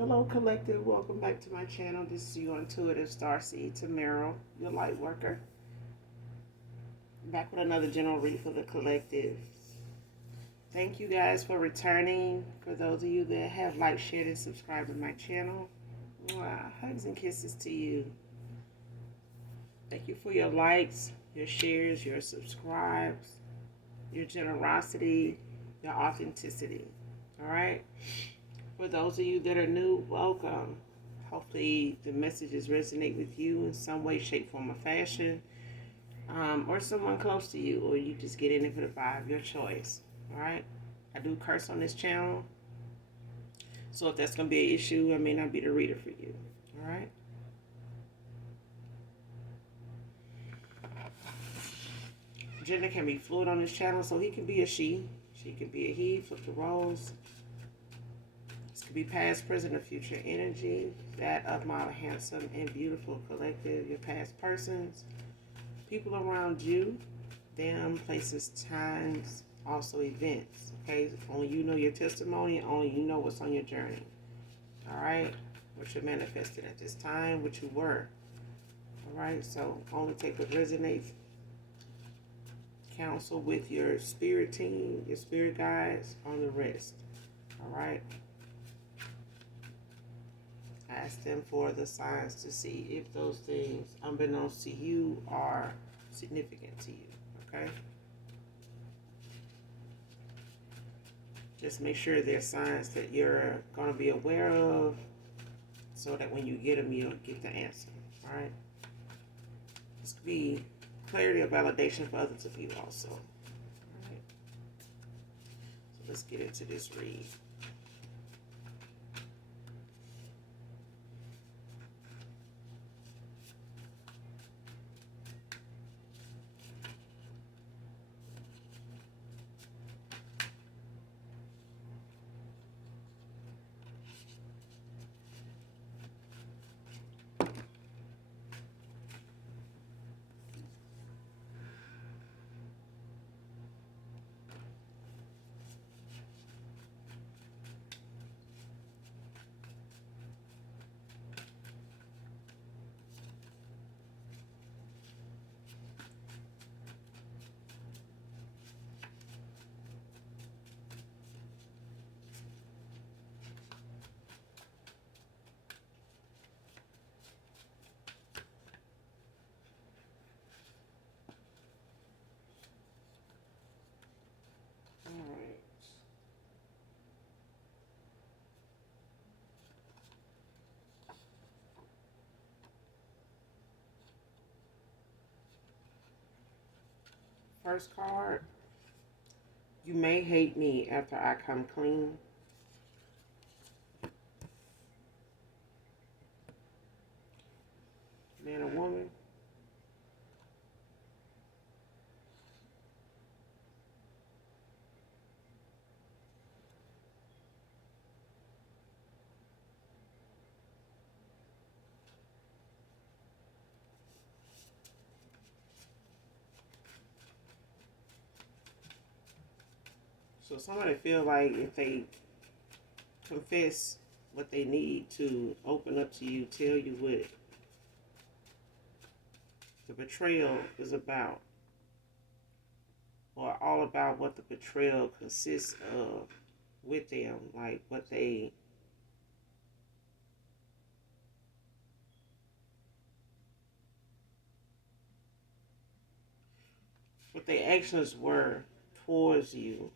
Hello, Collective. Welcome back to my channel. This is your intuitive starseed, Tamara, your light worker. Back with another general read for the collective. Thank you guys for returning. For those of you that have liked, shared, and subscribed to my channel, hugs and kisses to you. Thank you for your likes, your shares, your subscribes, your generosity, your authenticity. All right? For those of you that are new, welcome. Hopefully the messages resonate with you in some way, shape, form, or fashion, or someone close to you, or you just get in it for the vibe, your choice. All right? I do curse on this channel, so if that's going to be an issue, I may not be the reader for you. All right? Gender can be fluid on this channel, so he can be a she. She can be a he. Flip the roles. This could be past, present, or future energy. That of my handsome and beautiful collective. Your past persons, people around you, them, places, times, also events. Okay, only you know your testimony. Only you know what's on your journey. All right, what you're manifesting at this time, what you were. All right, so only take what resonates. Counsel with your spirit team, your spirit guides on the rest. All right. Ask them for the signs to see if those things, unbeknownst to you, are significant to you. Okay. Just make sure there's signs that you're going to be aware of, so that when you get them, you'll get the answer. All right. This could be clarity or validation for others of you also. All right. So let's get into this read. All right. First card. You may hate me after I come clean. Man or woman. So somebody feel like if they confess what they need to open up to you, tell you what the betrayal is about, or all about what the betrayal consists of with them, like what their actions were towards you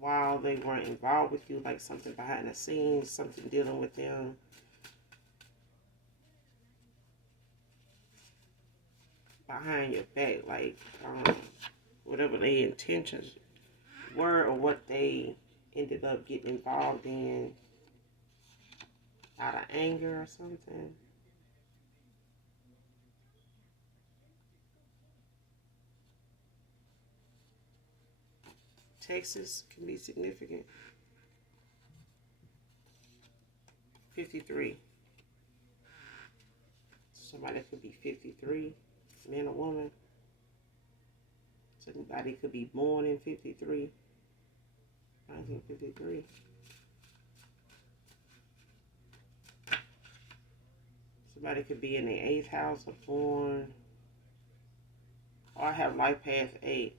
while they weren't involved with you, like something behind the scenes, something dealing with them behind your back, like whatever their intentions were, or what they ended up getting involved in out of anger or something. Texas can be significant. 53. Somebody could be 53, man or woman. Somebody could be born in 53. 1953. Somebody could be in the eighth house or born, or have life path 8.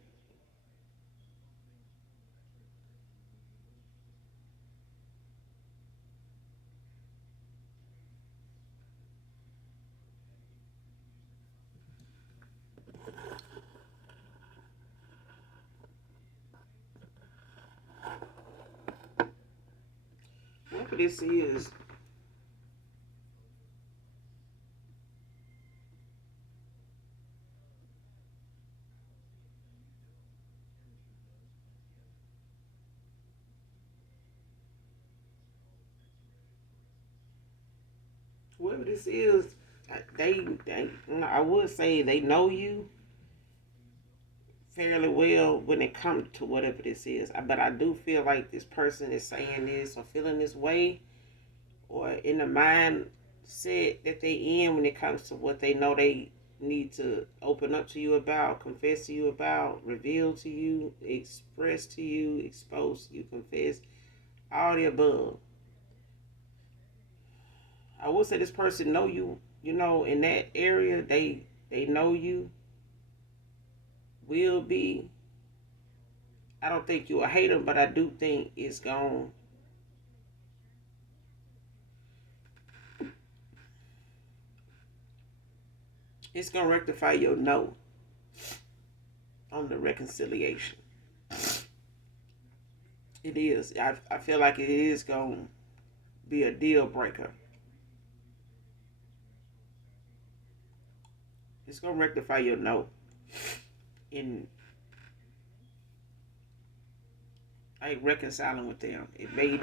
Whatever this is, whoever this is, they I would say they know you fairly well when it comes to whatever this is. But I do feel like this person is saying this or feeling this way or in the mindset that they in when it comes to what they know they need to open up to you about, confess to you about, reveal to you, express to you, expose to you, confess, all the above. I would say this person know you, in that area, they know you, will be. I don't think you'll hate them, but I do think it's gonna rectify your no on the reconciliation. It is. I feel like it is gonna be a deal breaker. It's gonna rectify your no. In like reconciling with them. It may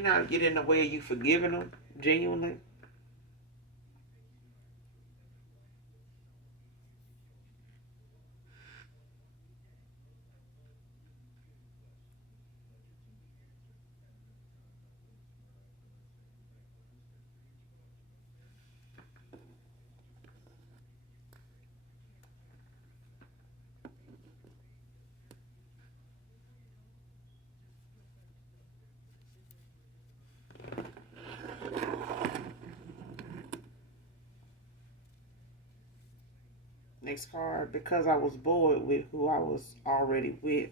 not get in the way of you forgiving them genuinely. Next card, because I was bored with who I was already with.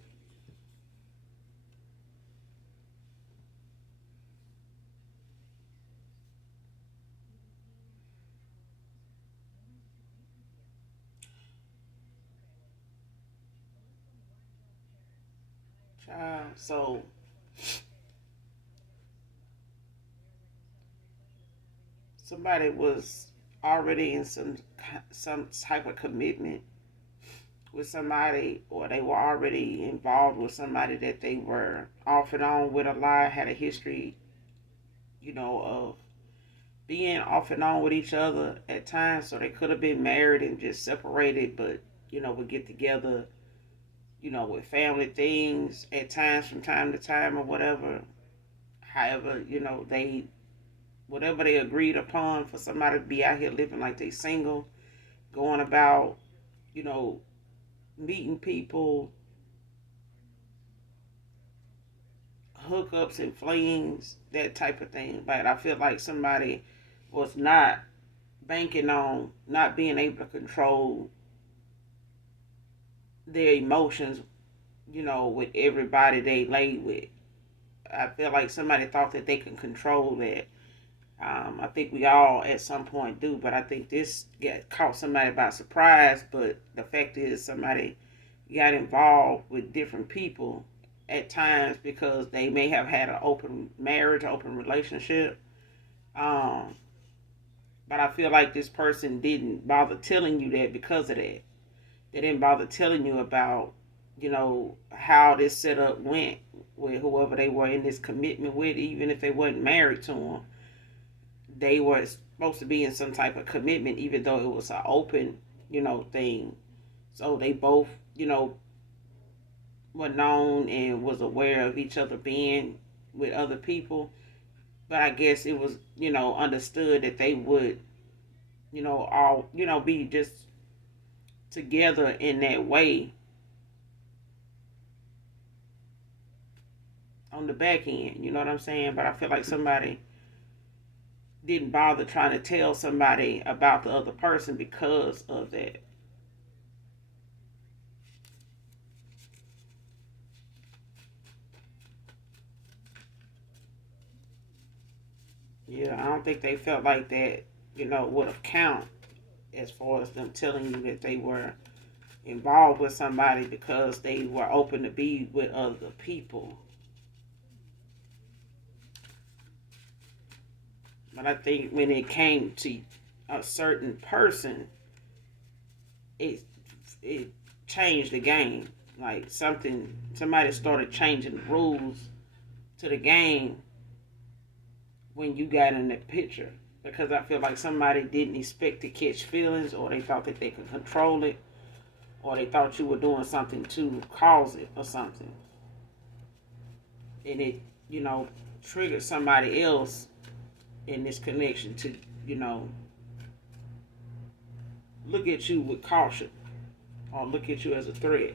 Child. So somebody was already in some type of commitment with somebody, or they were already involved with somebody that they were off and on with a lot, had a history, of being off and on with each other at times. So they could have been married and just separated, but would get together, with family things at times from time to time or whatever. However, they whatever they agreed upon for somebody to be out here living like they single, going about, you know, meeting people, hookups and flings, that type of thing. But I feel like somebody was not banking on not being able to control their emotions, with everybody they laid with. I feel like somebody thought that they can control that. I think we all at some point do, but I think this got caught somebody by surprise. But the fact is, somebody got involved with different people at times because they may have had an open marriage, open relationship. Um, but I feel like this person didn't bother telling you that because of that. They didn't bother telling you about, how this setup went with whoever they were in this commitment with, even if they wasn't married to them. They were supposed to be in some type of commitment, even though it was an open, thing. So they both, were known and was aware of each other being with other people. But I guess it was, understood that they would, all, be just together in that way. on the back end. You know what I'm saying? But I feel like somebody didn't bother trying to tell somebody about the other person because of that. Yeah, I don't think they felt like that, would have count as far as them telling you that they were involved with somebody because they were open to be with other people. But I think when it came to a certain person, it it changed the game. Like somebody started changing the rules to the game when you got in the picture. Because I feel like somebody didn't expect to catch feelings, or they thought that they could control it, or they thought you were doing something to cause it or something. And it, you know, triggered somebody else in this connection to, you know, look at you with caution or look at you as a threat.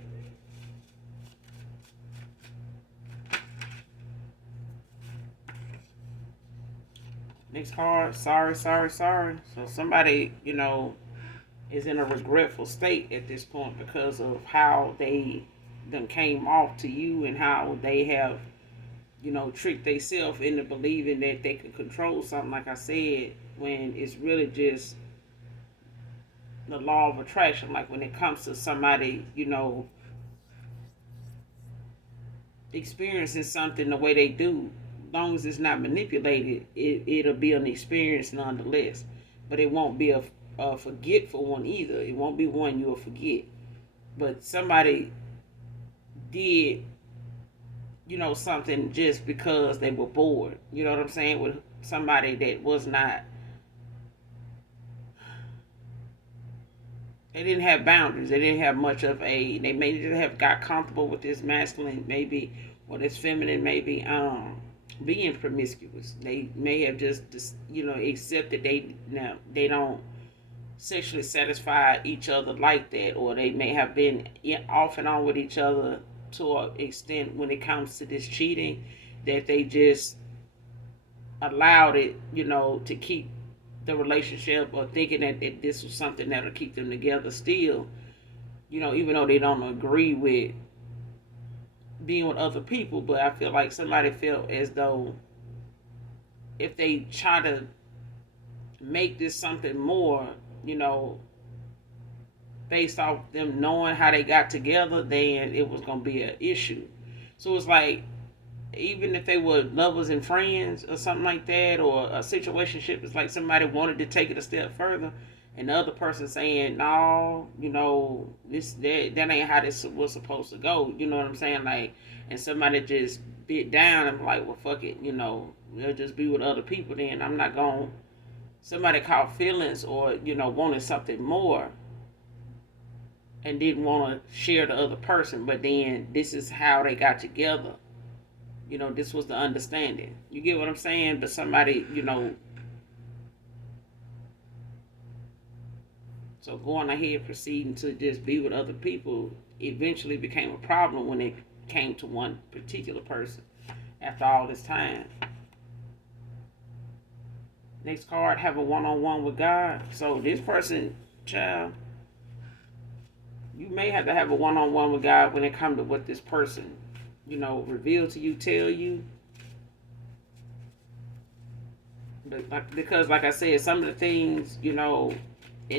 Next card, sorry, sorry, sorry. So somebody, is in a regretful state at this point because of how they then came off to you and how they have, tricked themselves into believing that they can control something, like I said, when it's really just the law of attraction. Like when it comes to somebody, experiencing something the way they do, as long as it's not manipulated, it'll be an experience nonetheless. But it won't be a forgetful one either. It won't be one you'll forget. But somebody did, something just because they were bored. You know what I'm saying? With somebody that was not, they didn't have boundaries. They didn't have much of they may just have got comfortable with this masculine, maybe, or this feminine, maybe, being promiscuous. They may have just, accepted they don't sexually satisfy each other like that, or they may have been off and on with each other to an extent when it comes to this cheating that they just allowed it, to keep the relationship, or thinking that this was something that'll keep them together still, even though they don't agree with being with other people. But I feel like somebody felt as though if they try to make this something more, you know, based off them knowing how they got together, then it was gonna be an issue. So it's like, even if they were lovers and friends or something like that, or a situationship, it's like somebody wanted to take it a step further, and the other person saying, "No, that ain't how this was supposed to go." You know what I'm saying? Like, and somebody just bit down and like, "Well, fuck it, we'll just be with other people." Then I'm not gonna. Somebody caught feelings, or wanted something more, and didn't want to share the other person, but then this is how they got together. This was the understanding. You get what I'm saying? But somebody, so going ahead proceeding to just be with other people eventually became a problem when it came to one particular person after all this time. Next card, have a one-on-one with God. So this person, child, you may have to have a one-on-one with God when it comes to what this person, reveal to you, tell you. But because, like I said, some of the things, in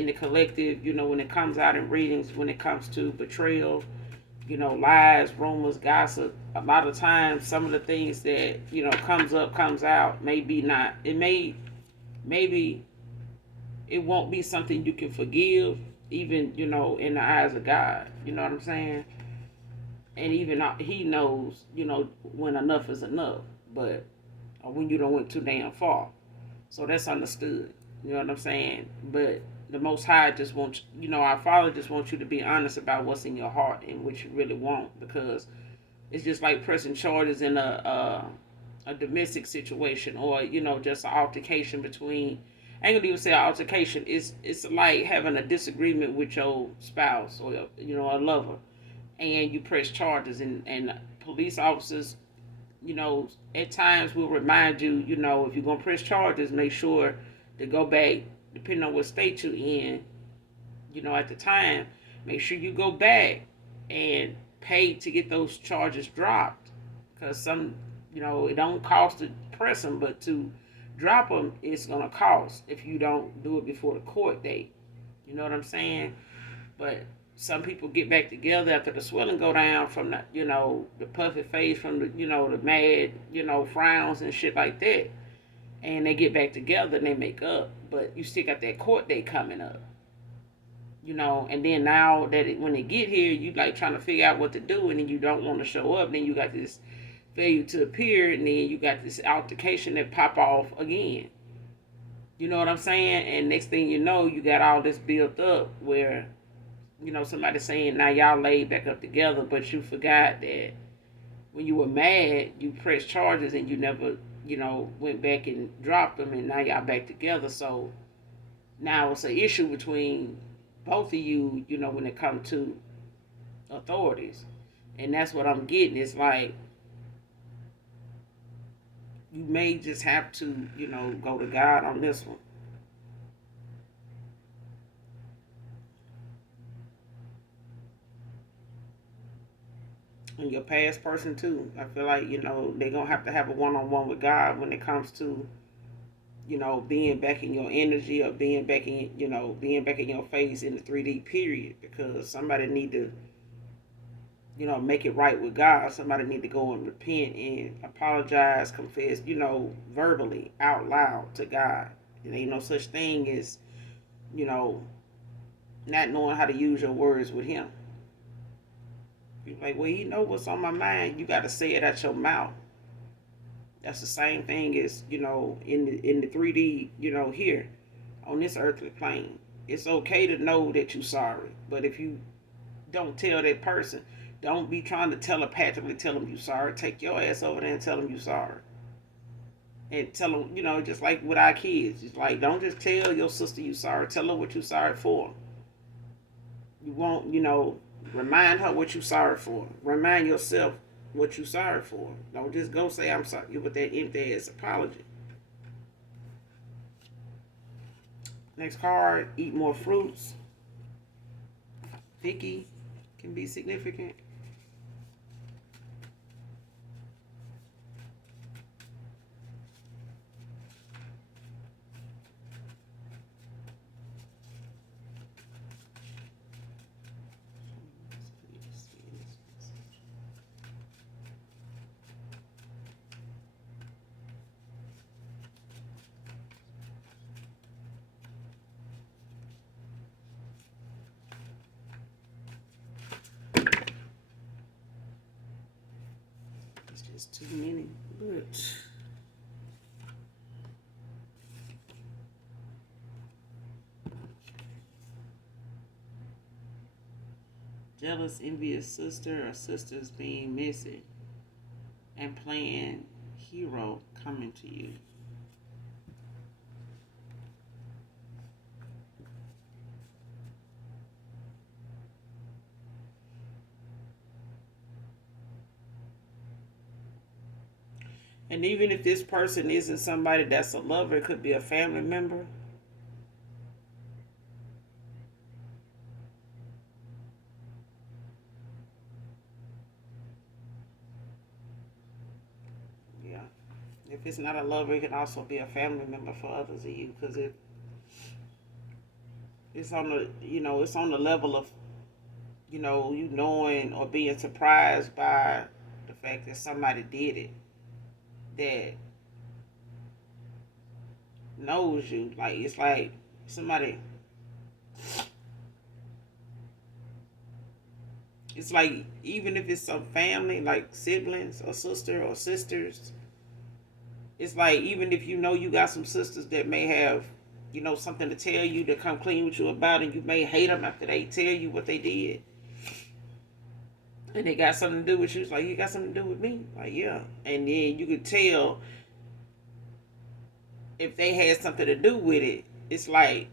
the collective, when it comes out in readings, when it comes to betrayal, lies, rumors, gossip, a lot of times some of the things that, comes out, maybe not. Maybe it won't be something you can forgive, even, in the eyes of God. You know what I'm saying? And even he knows, when enough is enough, but or when you don't went too damn far. So that's understood. You know what I'm saying? But the Most High just wants, our Father just wants you to be honest about what's in your heart and what you really want, because it's just like pressing charges in a domestic situation, or just an altercation between. I ain't gonna even say an altercation. It's like having a disagreement with your spouse, or a lover, and you press charges, and police officers at times we'll remind you, if you're going to press charges, make sure to go back, depending on what state you're in, at the time, make sure you go back and pay to get those charges dropped. Because it don't cost to press them, but to drop them, it's going to cost if you don't do it before the court date. You know what I'm saying? But some people get back together after the swelling go down from the puffy face, from the mad, frowns and shit like that. And they get back together and they make up. But you still got that court date coming up. And then now that when they get here, you like trying to figure out what to do, and then you don't want to show up. Then you got this failure to appear, and then you got this altercation that pop off again. You know what I'm saying? And next thing you know, you got all this built up where, somebody saying now y'all laid back up together, but you forgot that when you were mad, you pressed charges and you never, went back and dropped them, and now y'all back together. So now it's an issue between both of you, when it comes to authorities. And that's what I'm getting. It's like you may just have to, go to God on this one. And your past person too. I feel like, they're going to have a one-on-one with God when it comes to, being back in your energy, or being back in your face in the 3D period, because somebody need to, make it right with God. Somebody need to go and repent and apologize, confess, verbally out loud to God. There ain't no such thing as, not knowing how to use your words with Him. You're like, well, what's on my mind. You got to say it out your mouth. That's the same thing as, in the 3D, here on this earthly plane. It's okay to know that you're sorry. But if you don't tell that person, don't be trying to telepathically tell them you're sorry. Take your ass over there and tell them you're sorry. And tell them, just like with our kids. It's like, don't just tell your sister you're sorry. Tell her what you're sorry for. You won't, remind her what you're sorry for. Remind yourself what you're sorry for. Don't just go say I'm sorry with that empty ass apology. Next card, eat more fruits. Vicky can be significant. It's too many, but jealous, envious sister or sisters being missing, and playing hero coming to you. And even if this person isn't somebody that's a lover, it could be a family member. Yeah. If it's not a lover, it can also be a family member for others of you. Because it's on it's on the level of, you knowing or being surprised by the fact that somebody did it that knows you. Like, it's like somebody, it's like, even if it's some family, like siblings or sister or sisters, it's like, even if you got some sisters that may have, something to tell you, to come clean with you about, and you may hate them after they tell you what they did, and they got something to do with you. It's like, you got something to do with me? Like, yeah. And then you could tell if they had something to do with it. It's like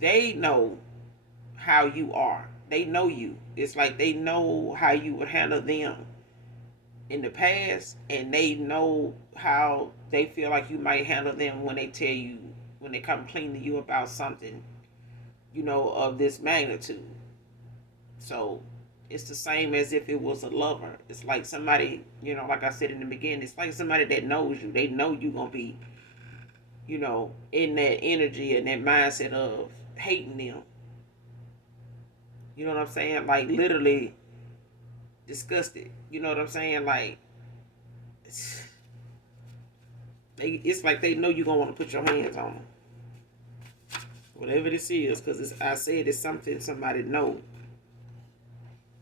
they know how you are. They know you. It's like they know how you would handle them in the past, and they know how they feel like you might handle them when they tell you, when they come clean to you about something, of this magnitude. So it's the same as if it was a lover. It's like somebody, like I said in the beginning, it's like somebody that knows you. They know you gonna be, in that energy and that mindset of hating them. You know what I'm saying? Like literally disgusted. You know what I'm saying? Like it's like they know you're gonna want to put your hands on them, whatever this is, because I said it's something somebody know.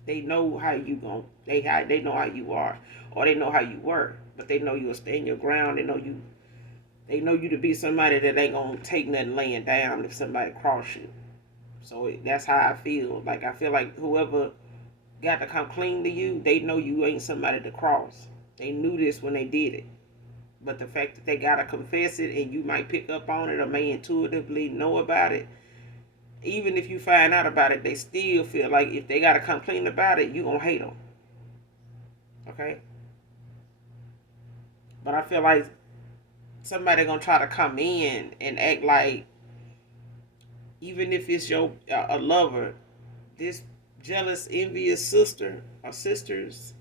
They know how you gon' they know how you are, or they know how you work, but they know you'll stand your ground. They know you to be somebody that ain't gonna take nothing laying down if somebody cross you. So that's how I feel. Like I feel like whoever got to come clean to you, they know you ain't somebody to cross. They knew this when they did it. But the fact that they gotta confess it and you might pick up on it or may intuitively know about it, even if you find out about it, they still feel like if they gotta come clean about it, you gonna hate them. Okay? But I feel like somebody gonna try to come in and act like, even if it's your a lover, this jealous, envious sister or sisters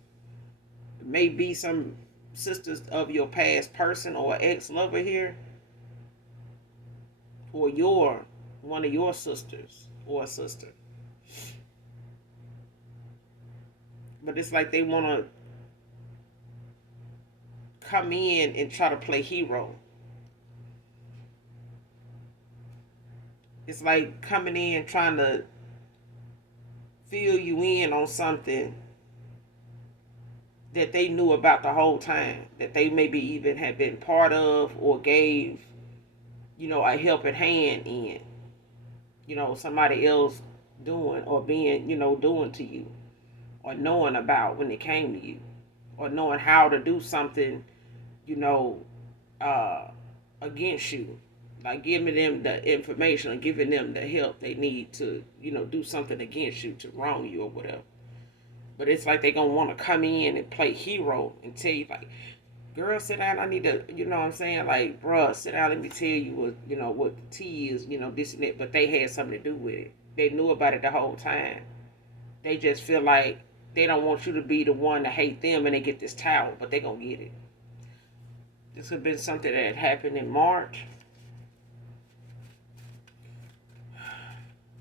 may be some sisters of your past person or ex-lover here, or your one of your sisters or a sister. But it's like they want to come in and try to play hero. It's like coming in trying to fill you in on something that they knew about the whole time, that they maybe even had been part of or gave, a helping hand in, somebody else doing or being, doing to you, or knowing about when it came to you, or knowing how to do something, you know, uh, against you. Like giving them the information or giving them the help they need to, do something against you, to wrong you or whatever. But it's like they gonna want to come in and play hero and tell you like, girl, sit down. I need to, you know what I'm saying? Like, bruh, sit down. Let me tell you what, what the tea is, this and that. But they had something to do with it. They knew about it the whole time. They just feel like they don't want you to be the one to hate them and they get this towel, but they gonna get it. This could have been something that happened in March.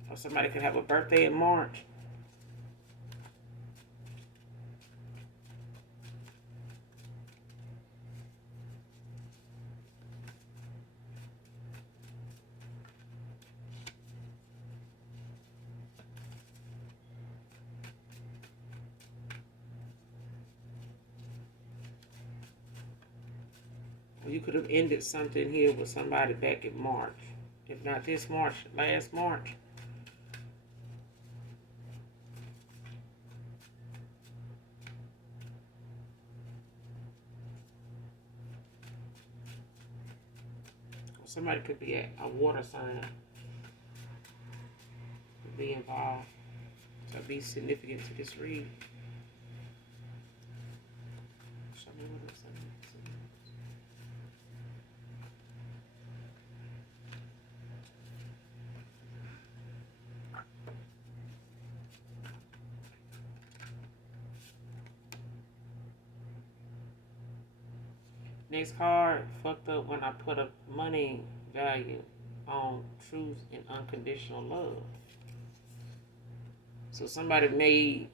Or somebody could have a birthday in March. You could have ended something here with somebody back in March. If not this March, last March. Somebody could be a water sign. Could be involved. So be significant to this read. Show me what it's saying. Next card, fucked up when I put a money value on truth and unconditional love. So somebody made,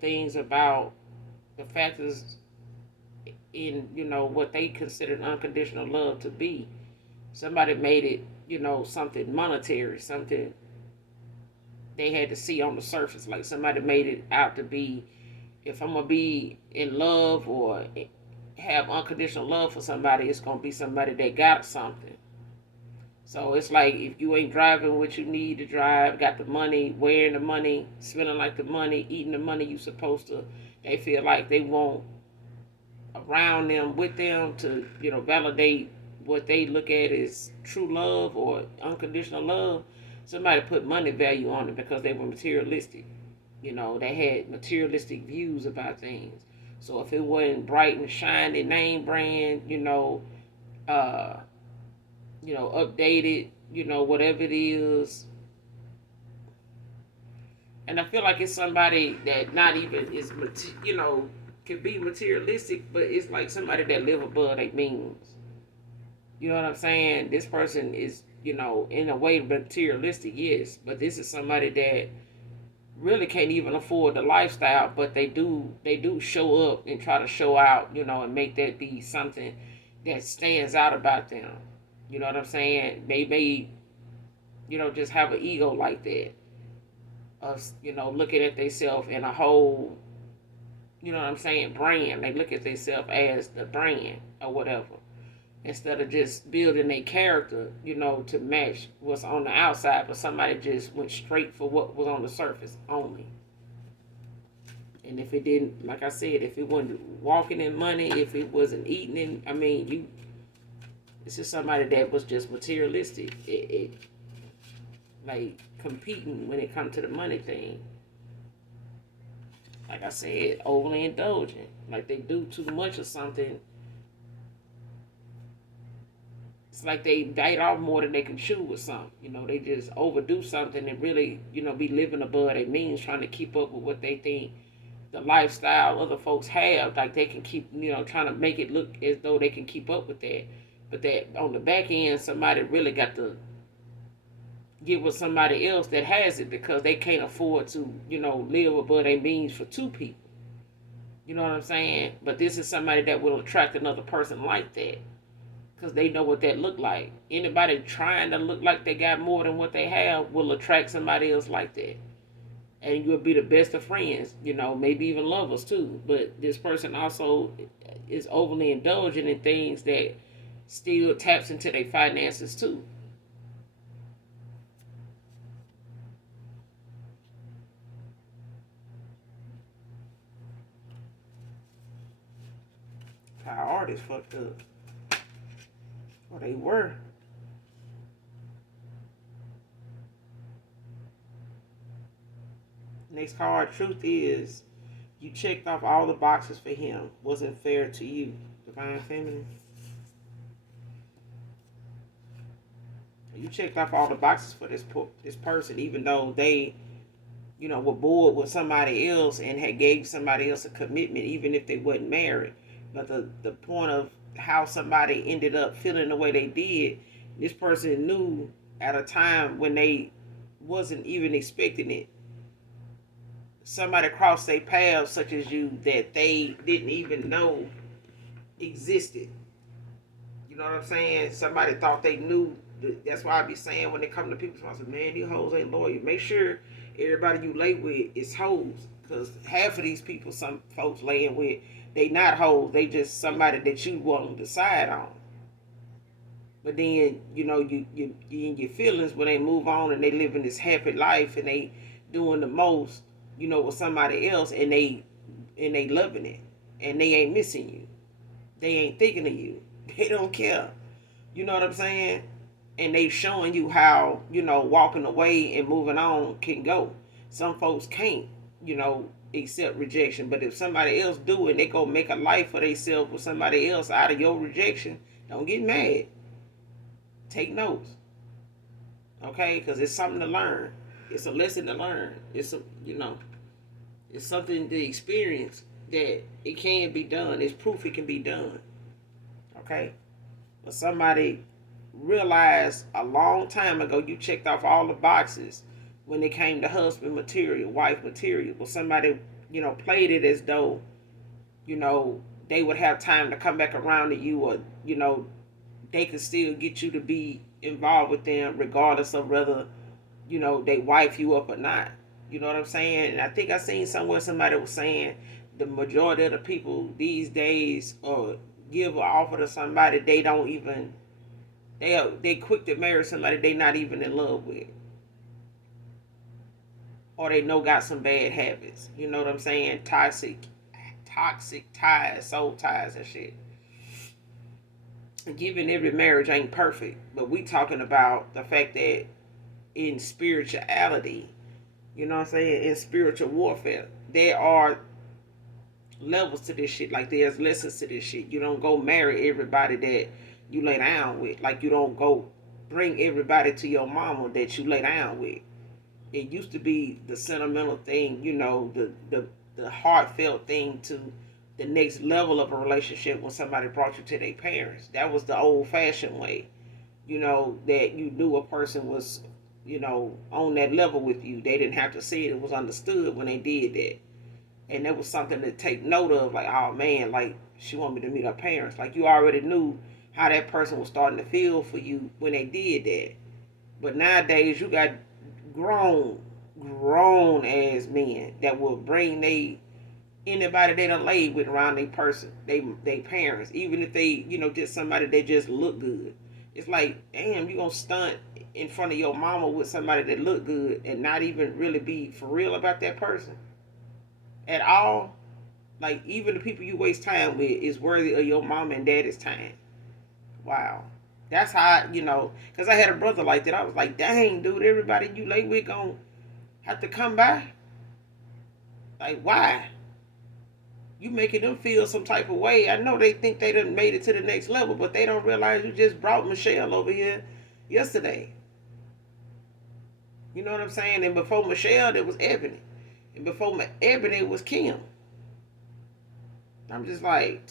things about the factors in, what they considered unconditional love to be. Somebody made it, something monetary, something they had to see on the surface. Like somebody made it out to be, if I'm going to be in love or have unconditional love for somebody, it's going to be somebody that got something. So it's like if you ain't driving what you need to drive, got the money, wearing the money, smelling like the money, eating the money you supposed to, they feel like they want around them, with them to, validate what they look at as true love or unconditional love. Somebody put money value on it because they were materialistic. They had materialistic views about things. So if it wasn't bright and shiny name brand, uh, updated, whatever it is. And I feel like it's somebody that not even is, can be materialistic, but it's like somebody that live above their means. You know what I'm saying? This person is, in a way materialistic, yes, but this is somebody that really can't even afford the lifestyle, but they do show up and try to show out, and make that be something that stands out about them. You know what I'm saying? They may, just have an ego like that of, looking at themselves in a whole, what I'm saying, brand. They look at themselves as the brand or whatever. Instead of just building a character, to match what's on the outside, but somebody just went straight for what was on the surface only. And if it didn't, like I said, if it wasn't walking in money, if it wasn't eating in, it's just somebody that was just materialistic. It like competing when it comes to the money thing. Like I said, overly indulgent. Like they do too much of something. It's like they bite off more than they can chew with something. They just overdo something and really, be living above their means, trying to keep up with what they think the lifestyle other folks have. Like they can keep, trying to make it look as though they can keep up with that. But that on the back end, somebody really got to get with somebody else that has it because they can't afford to, live above their means for two people. You know what I'm saying? But this is somebody that will attract another person like that because they know what that look like. Anybody trying to look like they got more than what they have will attract somebody else like that. And you'll be the best of friends, maybe even lovers too. But this person also is overly indulgent in things that still taps into their finances too. Our artists fucked up. Or they were. Next card, truth is, you checked off all the boxes for him. Wasn't fair to you. Divine Feminine. You checked off all the boxes for this person, even though they, were bored with somebody else and had gave somebody else a commitment, even if they wasn't married. But the point of how somebody ended up feeling the way they did, this person knew at a time when they wasn't even expecting it. Somebody crossed their path, such as you, that they didn't even know existed. You know what I'm saying? Somebody thought they knew. That's why I be saying when they come to people, I say, man, these hoes ain't loyal. Make sure everybody you lay with is hoes. Because half of these people, some folks laying with, they not hoes. They just somebody that you want to decide on. But then, you in your feelings when they move on and they living this happy life and they doing the most, with somebody else and they loving it. And they ain't missing you. They ain't thinking of you. They don't care. You know what I'm saying? And they showing you how, walking away and moving on can go. Some folks can't, accept rejection. But if somebody else do it, they go make a life for themselves with somebody else out of your rejection, don't get mad. Take notes. Okay? Because it's something to learn. It's a lesson to learn. It's something to experience that it can be done. It's proof it can be done. Okay? But somebody realized a long time ago you checked off all the boxes when it came to husband material, wife material. Well, somebody, played it as though, they would have time to come back around to you or, they could still get you to be involved with them regardless of whether, they wife you up or not. You know what I'm saying? And I think I seen somewhere somebody was saying the majority of the people these days give an offer to somebody they don't even they quick to marry somebody they not even in love with. Or they know got some bad habits. You know what I'm saying? Toxic ties, soul ties and shit. And given every marriage ain't perfect, but we talking about the fact that in spirituality, you know what I'm saying, in spiritual warfare, there are levels to this shit. Like there's lessons to this shit. You don't go marry everybody that you lay down with. Like you don't go bring everybody to your mama that you lay down with. It used to be the sentimental thing, the heartfelt thing to the next level of a relationship when somebody brought you to their parents. That was the old fashioned way. That you knew a person was, on that level with you. They didn't have to say it. It was understood when they did that. And that was something to take note of, like, oh man, like she wanted me to meet her parents. Like you already knew how that person was starting to feel for you when they did that. But nowadays you got grown ass men that will bring anybody they done laid with around their person, they parents, even if they, just somebody that just look good. It's like, damn, you gonna stunt in front of your mama with somebody that look good and not even really be for real about that person at all. Like even the people you waste time with is worthy of your mom and daddy's time. Wow. That's how, because I had a brother like that. I was like, dang, dude, everybody you lay with gonna have to come by? Like, why? You making them feel some type of way. I know they think they done made it to the next level, but they don't realize you just brought Michelle over here yesterday. You know what I'm saying? And before Michelle, there was Ebony. And before Ebony was Kim. I'm just like,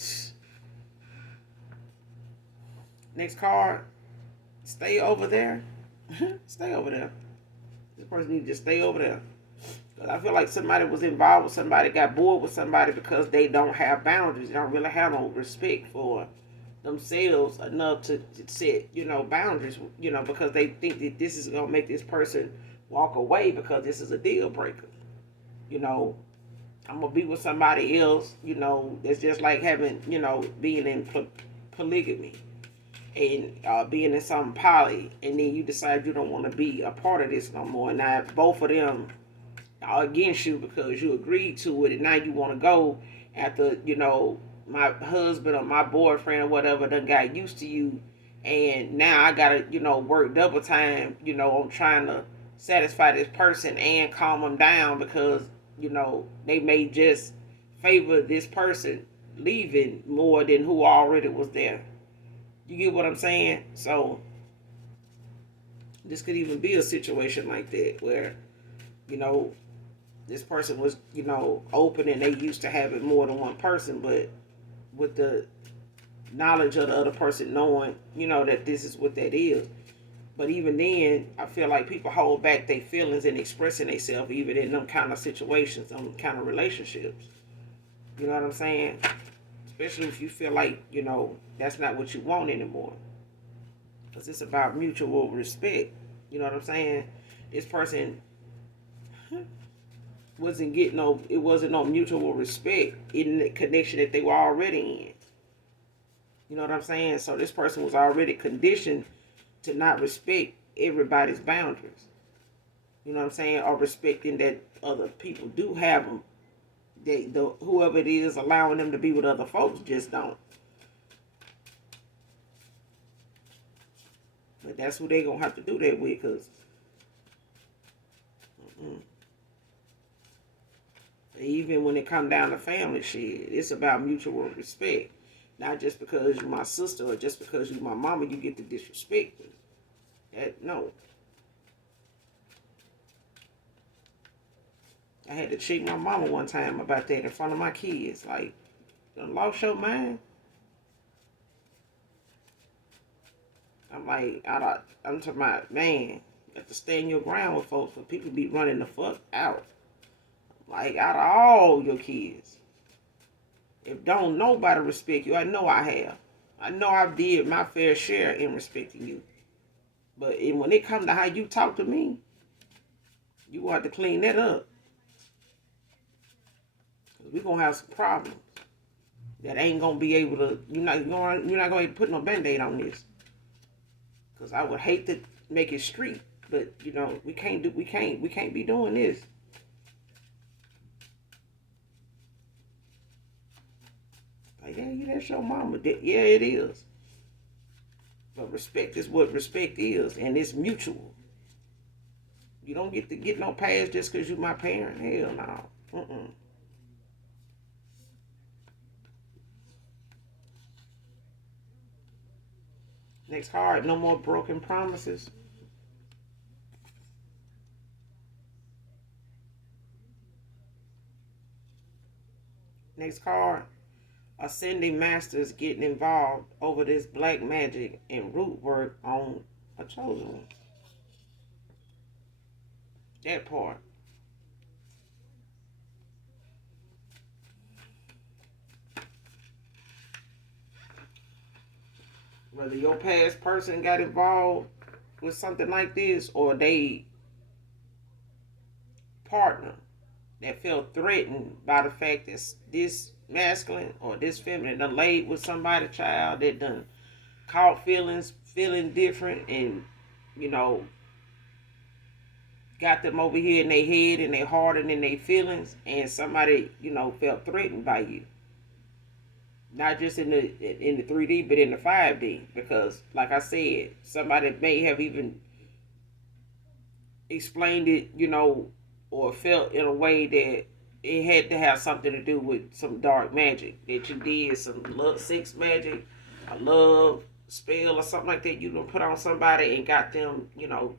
next card, stay over there. Stay over there. This person needs to just stay over there. I feel like somebody was involved with somebody, got bored with somebody because they don't have boundaries. They don't really have no respect for themselves enough to set, boundaries, because they think that this is going to make this person walk away because this is a deal breaker. I'm going to be with somebody else, that's just like having, being in polygamy and being in some poly, and then you decide you don't want to be a part of this no more. And now both of them are against you because you agreed to it, and now you want to go after, my husband or my boyfriend or whatever done got used to you, and now I gotta, work double time, on trying to satisfy this person and calm them down because, they may just favor this person leaving more than who already was there. You get what I'm saying? So this could even be a situation like that where, this person was, open and they used to having more than one person, but with the knowledge of the other person knowing, that this is what that is. But even then, I feel like people hold back their feelings and expressing themselves even in them kind of situations, them kind of relationships. You know what I'm saying? Especially if you feel like, that's not what you want anymore. Because it's about mutual respect. You know what I'm saying? This person wasn't getting it wasn't no mutual respect in the connection that they were already in. You know what I'm saying? So this person was already conditioned to not respect everybody's boundaries. You know what I'm saying? Or respecting that other people do have them. Whoever it is allowing them to be with other folks just don't. But that's who they gonna have to do that with, because even when it come down to family shit, it's about mutual respect. Not just because you're my sister or just because you're my mama, you get to disrespect me. No. I had to check my mama one time about that in front of my kids. Like, you done lost your mind? I'm like, I'm talking about, man, you have to stand your ground with folks, for people be running the fuck out. Like, out of all your kids. If don't nobody respect you, I know I have. I know I did my fair share in respecting you. But when it comes to how you talk to me, you want to clean that up. We're going to have some problems that ain't going to be able to, you're not going to put no Band-Aid on this. Because I would hate to make it street, but, we can't be doing this. Like, yeah, that's your mama. Yeah, it is. But respect is what respect is, and it's mutual. You don't get to get no pass just because you my parent. Hell no. Next card, no more broken promises. Next card, ascending masters getting involved over this black magic and root work on a chosen one. That part. Whether your past person got involved with something like this or they partner that felt threatened by the fact that this masculine or this feminine done laid with somebody child that done caught feelings feeling different and you know got them over here in their head and their heart and in their feelings and somebody felt threatened by you, not just in the 3D but in the 5D, because like I said, somebody may have even explained it, or felt in a way that it had to have something to do with some dark magic that you did, some love, sex magic, a love spell or something like that you done put on somebody and got them,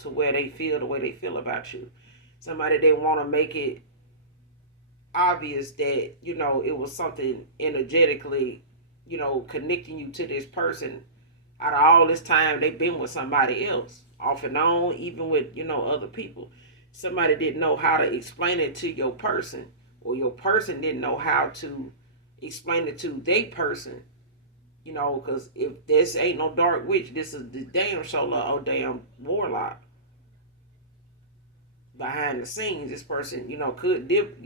to where they feel the way they feel about you. Somebody that want to make it obvious that, it was something energetically, connecting you to this person. Out of all this time, they've been with somebody else, off and on, even with, other people. Somebody didn't know how to explain it to your person, or your person didn't know how to explain it to their person, because if this ain't no dark witch, this is the damn shoulder or damn warlock. Behind the scenes, this person, could dip,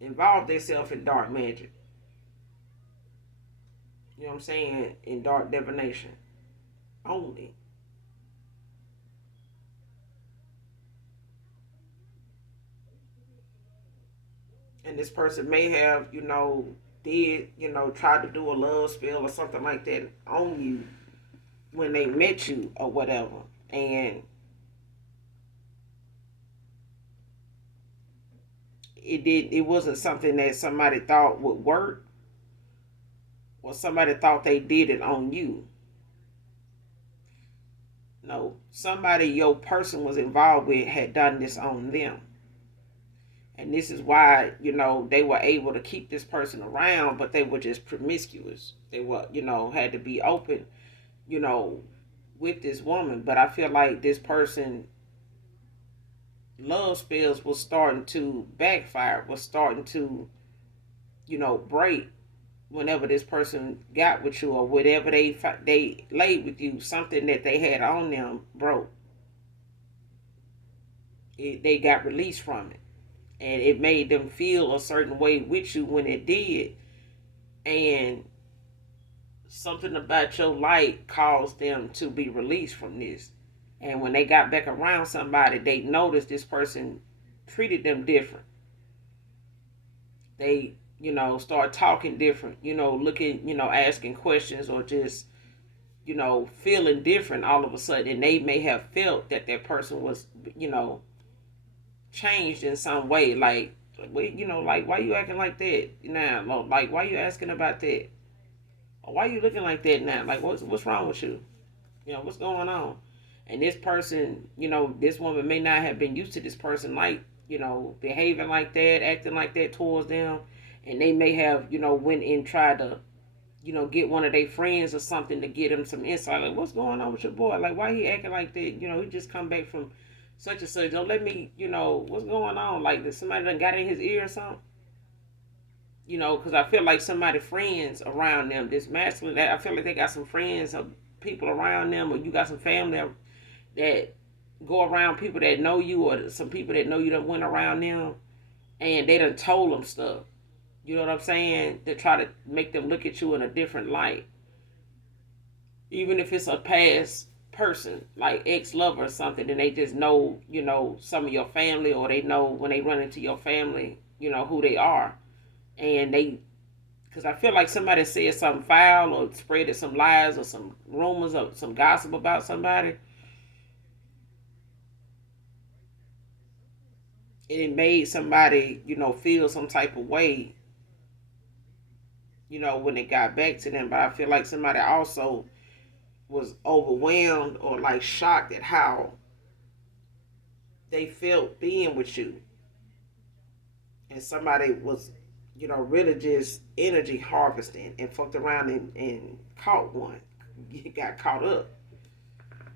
involve themselves in dark magic. You know what I'm saying? In dark divination only. And this person may have, did, try to do a love spell or something like that on you when they met you or whatever. And it wasn't something that somebody thought would work, or somebody thought they did it on you. No, somebody your person was involved with had done this on them. And this is why, they were able to keep this person around, but they were just promiscuous. They were, had to be open, you know, with this woman. But I feel like this person love spells was starting to backfire, was starting to, break whenever this person got with you, or whatever they laid with you, something that they had on them broke. They got released from it, and it made them feel a certain way with you when it did, and something about your light caused them to be released from this. And when they got back around somebody, they noticed this person treated them different. They, start talking different, looking, asking questions, or just, feeling different all of a sudden. And they may have felt that that person was, changed in some way. Like, like, why you acting like that now? Like, why you asking about that? Or why you looking like that now? Like, what's wrong with you? What's going on? And this person, this woman may not have been used to this person, like, behaving like that, acting like that towards them. And they may have, went and tried to, get one of their friends or something to get him some insight. Like, what's going on with your boy? Like, why he acting like that? He just come back from such and such. Don't let me, what's going on? Like, did somebody done got in his ear or something? Because I feel like somebody friends around them, this masculine, I feel like they got some friends or people around them, or you got some family that go around people that know you, or some people that know you that went around them, and they done told them stuff. You know what I'm saying? To try to make them look at you in a different light. Even if it's a past person, like ex-lover or something, and they just know, some of your family, or they know when they run into your family, who they are. And they, because I feel like somebody said something foul or spreaded some lies or some rumors or some gossip about somebody, and it made somebody, feel some type of way, when it got back to them. But I feel like somebody also was overwhelmed or like shocked at how they felt being with you, and somebody was, really just energy harvesting and fucked around and caught one, got caught up.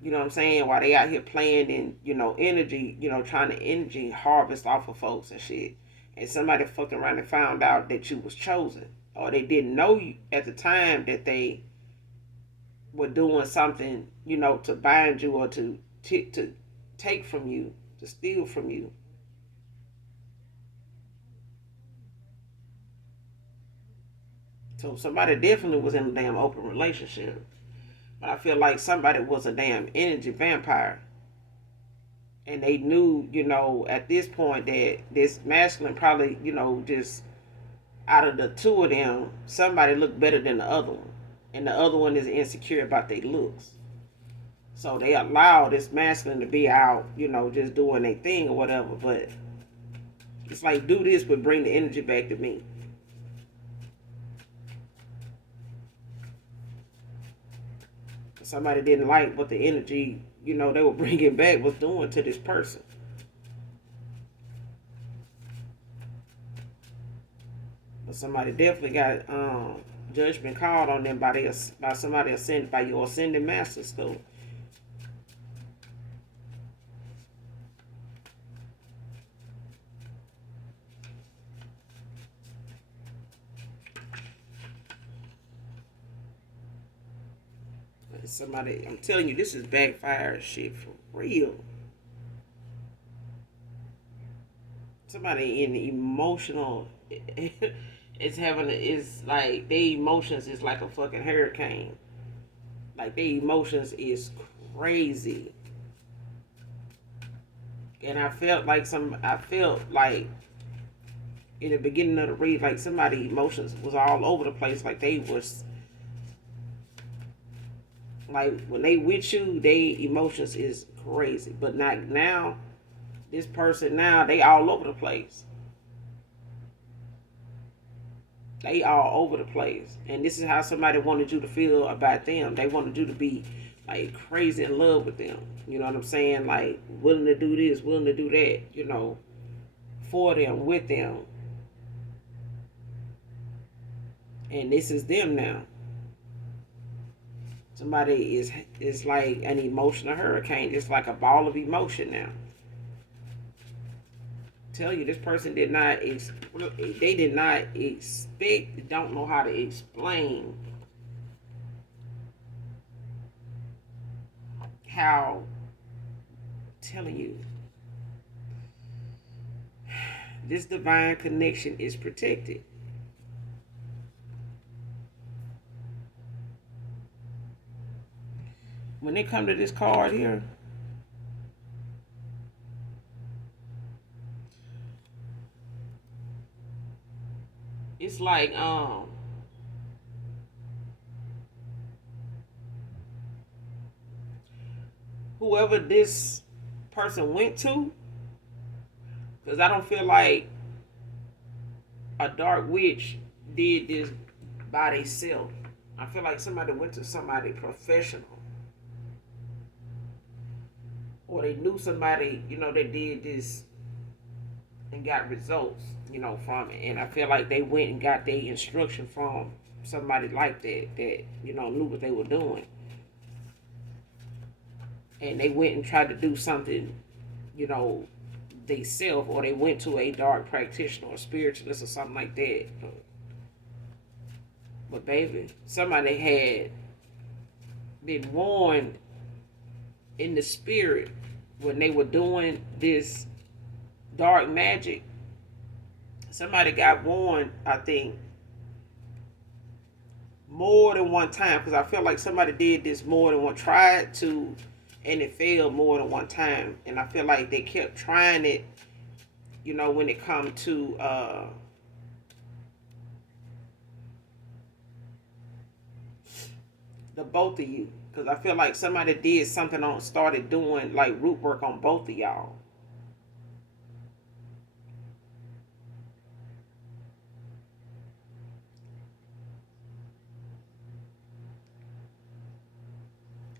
You know what I'm saying? While they out here playing and, energy, trying to energy harvest off of folks and shit. And somebody fucked around and found out that you was chosen. Or they didn't know you at the time that they were doing something, to bind you or to take from you, to steal from you. So somebody definitely was in a damn open relationship. But I feel like somebody was a damn energy vampire. And they knew, at this point that this masculine probably, just out of the two of them, somebody looked better than the other one. And the other one is insecure about their looks. So they allow this masculine to be out, just doing their thing or whatever. But it's like, do this, but bring the energy back to me. Somebody didn't like what the energy, they were bringing back was doing to this person. But somebody definitely got judgment called on them by somebody ascended by your ascending masters though. Somebody, I'm telling you, this is backfire shit for real. Somebody in the emotional, it's having, it's like their emotions is like a fucking hurricane. Like their emotions is crazy. And I felt like in the beginning of the read, like somebody emotions was all over the place. Like they was, like when they with you, they emotions is crazy. But not now, this person now, they all over the place. They all over the place. And this is how somebody wanted you to feel about them. They wanted you to be like crazy in love with them. You know what I'm saying? Like willing to do this, willing to do that, for them, with them. And this is them now. Somebody is like an emotional hurricane. It's like a ball of emotion now. Tell you this person did not they did not expect, don't know how to explain how, telling you this divine connection is protected. When they come to this card here, it's like whoever this person went to, because I don't feel like a dark witch did this by themselves. I feel like somebody went to somebody professional, or they knew somebody, that did this and got results, from it. And I feel like they went and got their instruction from somebody like that knew what they were doing. And they went and tried to do something, they self, or they went to a dark practitioner or spiritualist or something like that. But baby, somebody had been warned in the spirit when they were doing this dark magic. Somebody got warned, I think, more than one time, because I feel like somebody did this more than one, tried to, and it failed more than one time. And I feel like they kept trying it, when it come to the both of you, because I feel like somebody did something on, started doing like root work on both of y'all.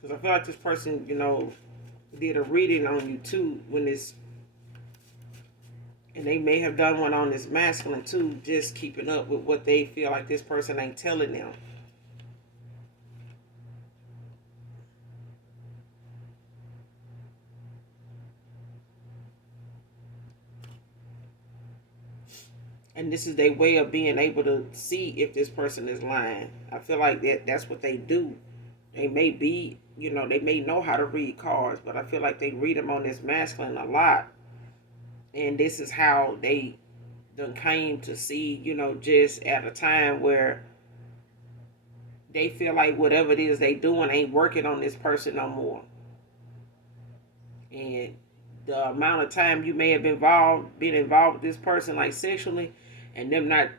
Because I feel like this person, did a reading on you too when this, and they may have done one on this masculine too, just keeping up with what they feel like this person ain't telling them. And this is their way of being able to see if this person is lying. I feel like that's what they do. They may be, they may know how to read cards, but I feel like they read them on this masculine a lot. And this is how they done came to see, just at a time where they feel like whatever it is they doing ain't working on this person no more. And the amount of time you may have been involved with this person, like sexually, and them not,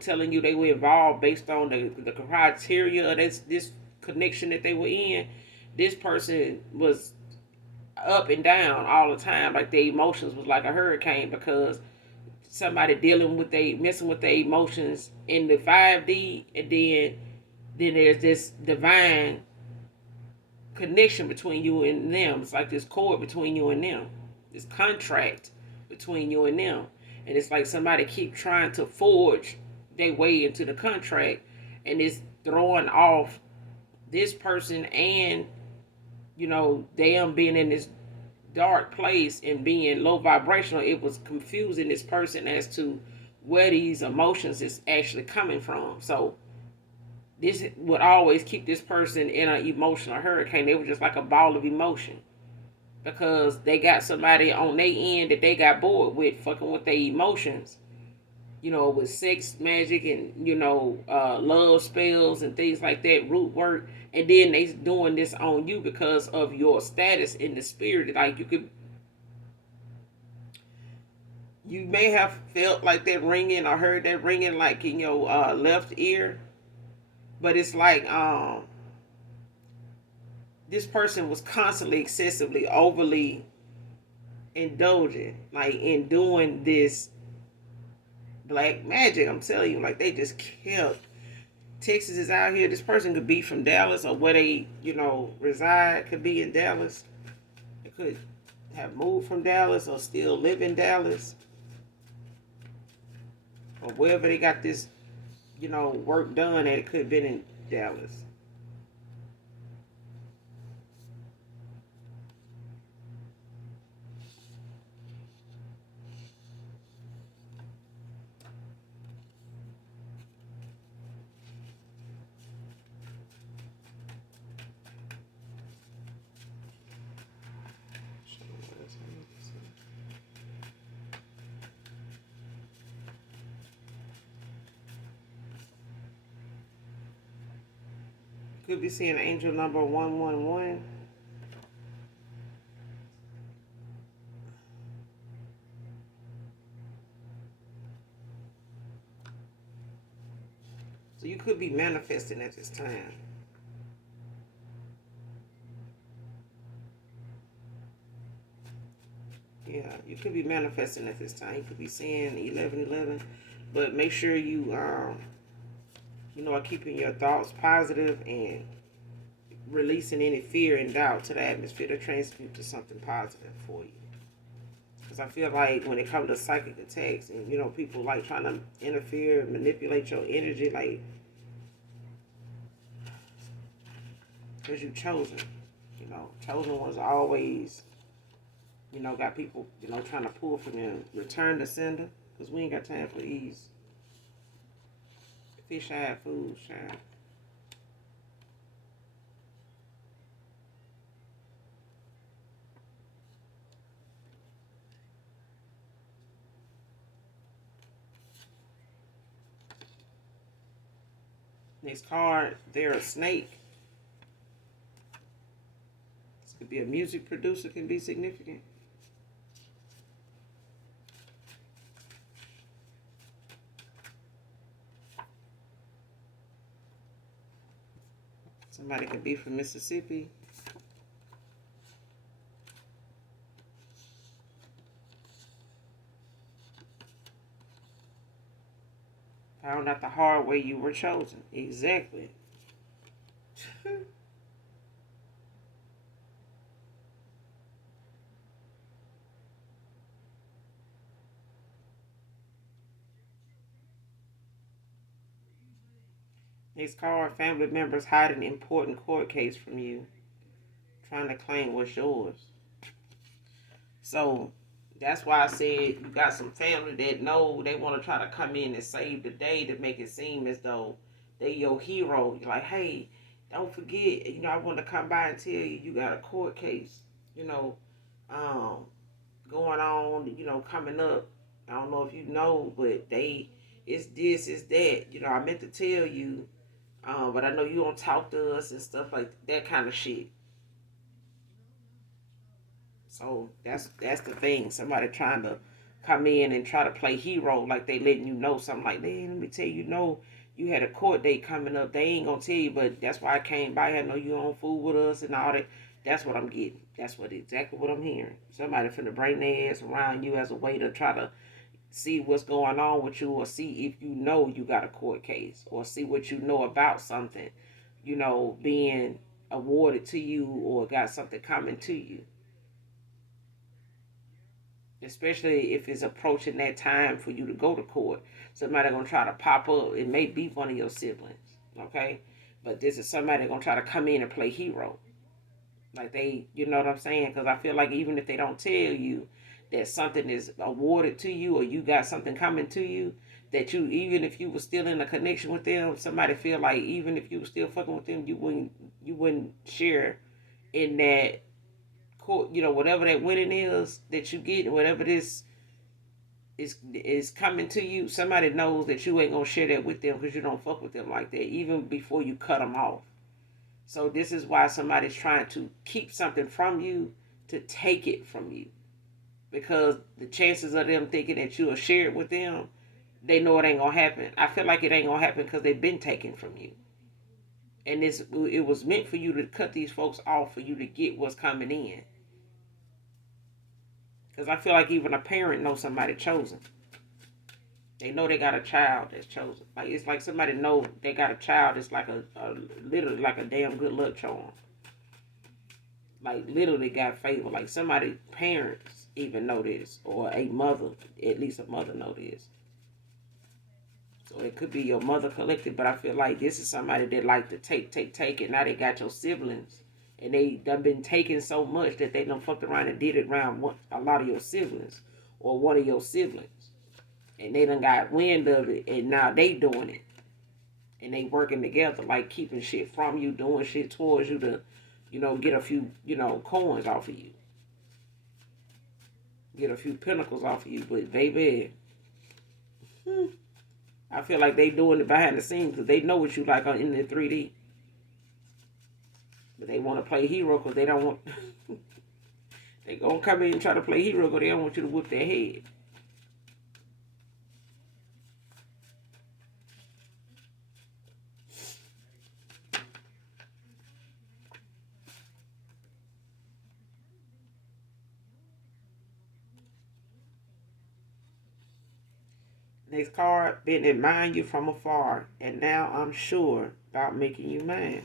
telling you they were involved based on the criteria of this connection that they were in. This person was up and down all the time, like their emotions was like a hurricane, because somebody dealing with messing with their emotions in the 5D, and then there's this divine connection between you and them. It's like this cord between you and them, this contract between you and them. And it's like somebody keep trying to forge their way into the contract, and it's throwing off this person, and them being in this dark place and being low vibrational. It was confusing this person as to where these emotions is actually coming from. So this would always keep this person in an emotional hurricane. They were just like a ball of emotion, because they got somebody on their end that they got bored with fucking with their emotions, with sex magic and, love spells and things like that, root work. And then they doing this on you because of your status in the spirit. Like you may have felt like that ringing or heard that ringing like in your left ear, but it's like this person was constantly, excessively, overly indulgent, like in doing this black magic. I'm telling you, like they just kept. Texas is out here. This person could be from Dallas, or where they, reside could be in Dallas. They could have moved from Dallas or still live in Dallas, or wherever they got this, work done at. It could have been in Dallas. Could be seeing angel number 111. So you could be manifesting at this time. Yeah, you could be manifesting at this time. You could be seeing 1111, but make sure you are keeping your thoughts positive and releasing any fear and doubt to the atmosphere to transmute to something positive for you. Because I feel like when it comes to psychic attacks and people like trying to interfere and manipulate your energy, like, because you chosen, chosen ones always, got people, trying to pull from them. Return to sender, because we ain't got time for these fish-eyed fools, child. Next card, they're a snake. This could be a music producer, can be significant. Somebody could be from Mississippi. Found out the hard way you were chosen. Exactly. It's called family members hiding important court case from you, trying to claim what's yours. So that's why I said you got some family that know they want to try to come in and save the day to make it seem as though they your hero. You're like, hey, don't forget, I want to come by and tell you you got a court case, you know, um, going on, coming up. I don't know if you know, but it's this, it's that. I meant to tell you, but I know you don't talk to us and stuff like that kind of shit. So that's the thing. Somebody trying to come in and try to play hero, like they letting you know something like, hey, let me tell you, you had a court date coming up. They ain't gonna tell you, but that's why I came by. I know you on food with us and all that. That's what I'm getting. That's exactly what I'm hearing. Somebody finna bring their ass around you as a way to try to see what's going on with you, or see if you know you got a court case, or see what you know about something, being awarded to you, or got something coming to you, especially if it's approaching that time for you to go to court. Somebody gonna try to pop up. It may be one of your siblings, okay? But this is somebody gonna try to come in and play hero. Like you know what I'm saying? Because I feel like even if they don't tell you that something is awarded to you, or you got something coming to you, that even if you were still in a connection with them, somebody feel like even if you were still fucking with them, you wouldn't share in that court, whatever that winning is that you get, whatever this is coming to you. Somebody knows that you ain't gonna share that with them because you don't fuck with them like that, even before you cut them off. So this is why somebody's trying to keep something from you, to take it from you, because the chances of them thinking that you'll share it with them, they know it ain't gonna happen. I feel like it ain't gonna happen because they've been taken from you, and it was meant for you to cut these folks off for you to get what's coming in. Because I feel like even a parent knows somebody chosen. They know they got a child that's chosen. Like it's like somebody know they got a child. It's like a literally like a damn good luck charm. Like literally got favor. Like somebody parents even know this, or a mother, at least a mother know this. So it could be your mother collected, but I feel like this is somebody that like to take, and now they got your siblings, and they done been taking so much that they done fucked around and did it around a lot of your siblings, or one of your siblings, and they done got wind of it, and now they doing it, and they working together, like keeping shit from you, doing shit towards you to, get a few, coins off of you, get a few pinnacles off of you, but baby. I feel like they doing it behind the scenes because they know what you like in the 3D. But they want to play hero because they don't want. They gonna come in and try to play hero because they don't want you to whip their head. Next card, been admiring you from afar, and now I'm sure about making you mine.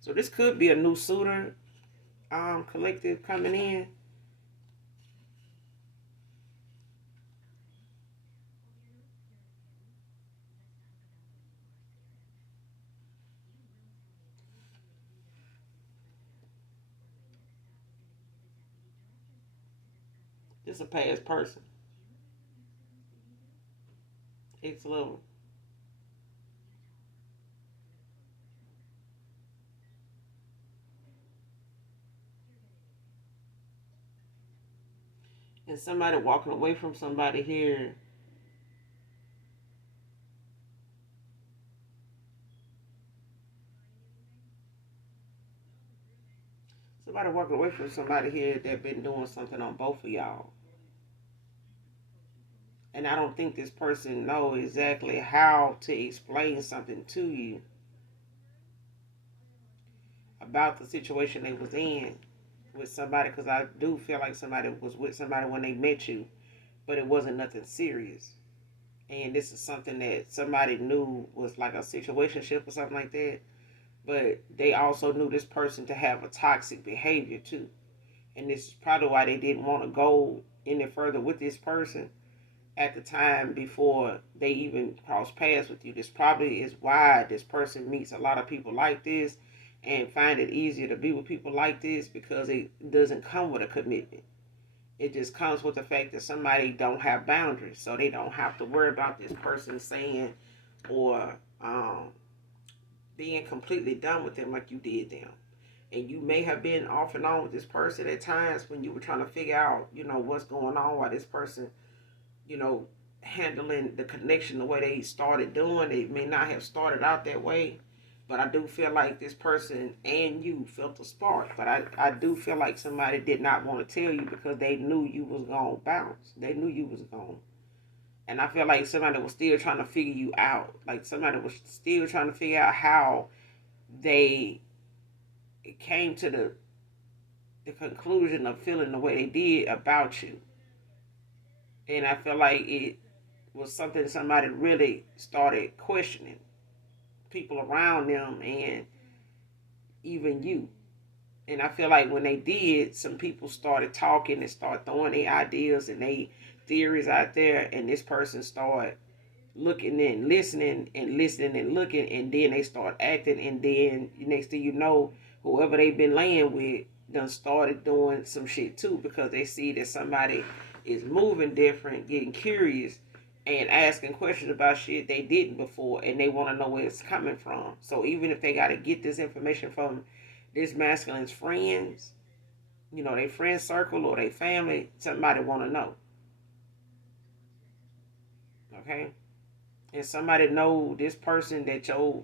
So this could be a new suitor collective coming in. This a past person. Ex level. And somebody walking away from somebody here. Somebody walking away from somebody here that been doing something on both of y'all. And I don't think this person know exactly how to explain something to you about the situation they was in with somebody, because I do feel like somebody was with somebody when they met you, but it wasn't nothing serious. And this is something that somebody knew was like a situationship or something like that, but they also knew this person to have a toxic behavior too. And this is probably why they didn't want to go any further with this person, at the time before they even cross paths with you. This probably is why this person meets a lot of people like this and find it easier to be with people like this, because it doesn't come with a commitment. It just comes with the fact that somebody don't have boundaries, so they don't have to worry about this person saying or being completely done with them like you did them. And you may have been off and on with this person at times when you were trying to figure out, what's going on, why this person, you know, handling the connection the way they started doing. It may not have started out that way, but I do feel like this person and you felt a spark. But I do feel like somebody did not want to tell you because they knew you was going to bounce. They knew you was going. And I feel like somebody was still trying to figure you out. Like somebody was still trying to figure out how they came to the conclusion of feeling the way they did about you. And I feel like it was something somebody really started questioning people around them and even you. And I feel like when they did, some people started talking and started throwing their ideas and their theories out there, and this person started looking and listening and listening and looking, and then they start acting, and then next thing you know, whoever they've been laying with done started doing some shit too, because they see that somebody is moving different, getting curious, and asking questions about shit they didn't before, and they want to know where it's coming from. So even if they got to get this information from this masculine's friends, their friend circle or their family, somebody want to know. Okay? And somebody know this person that your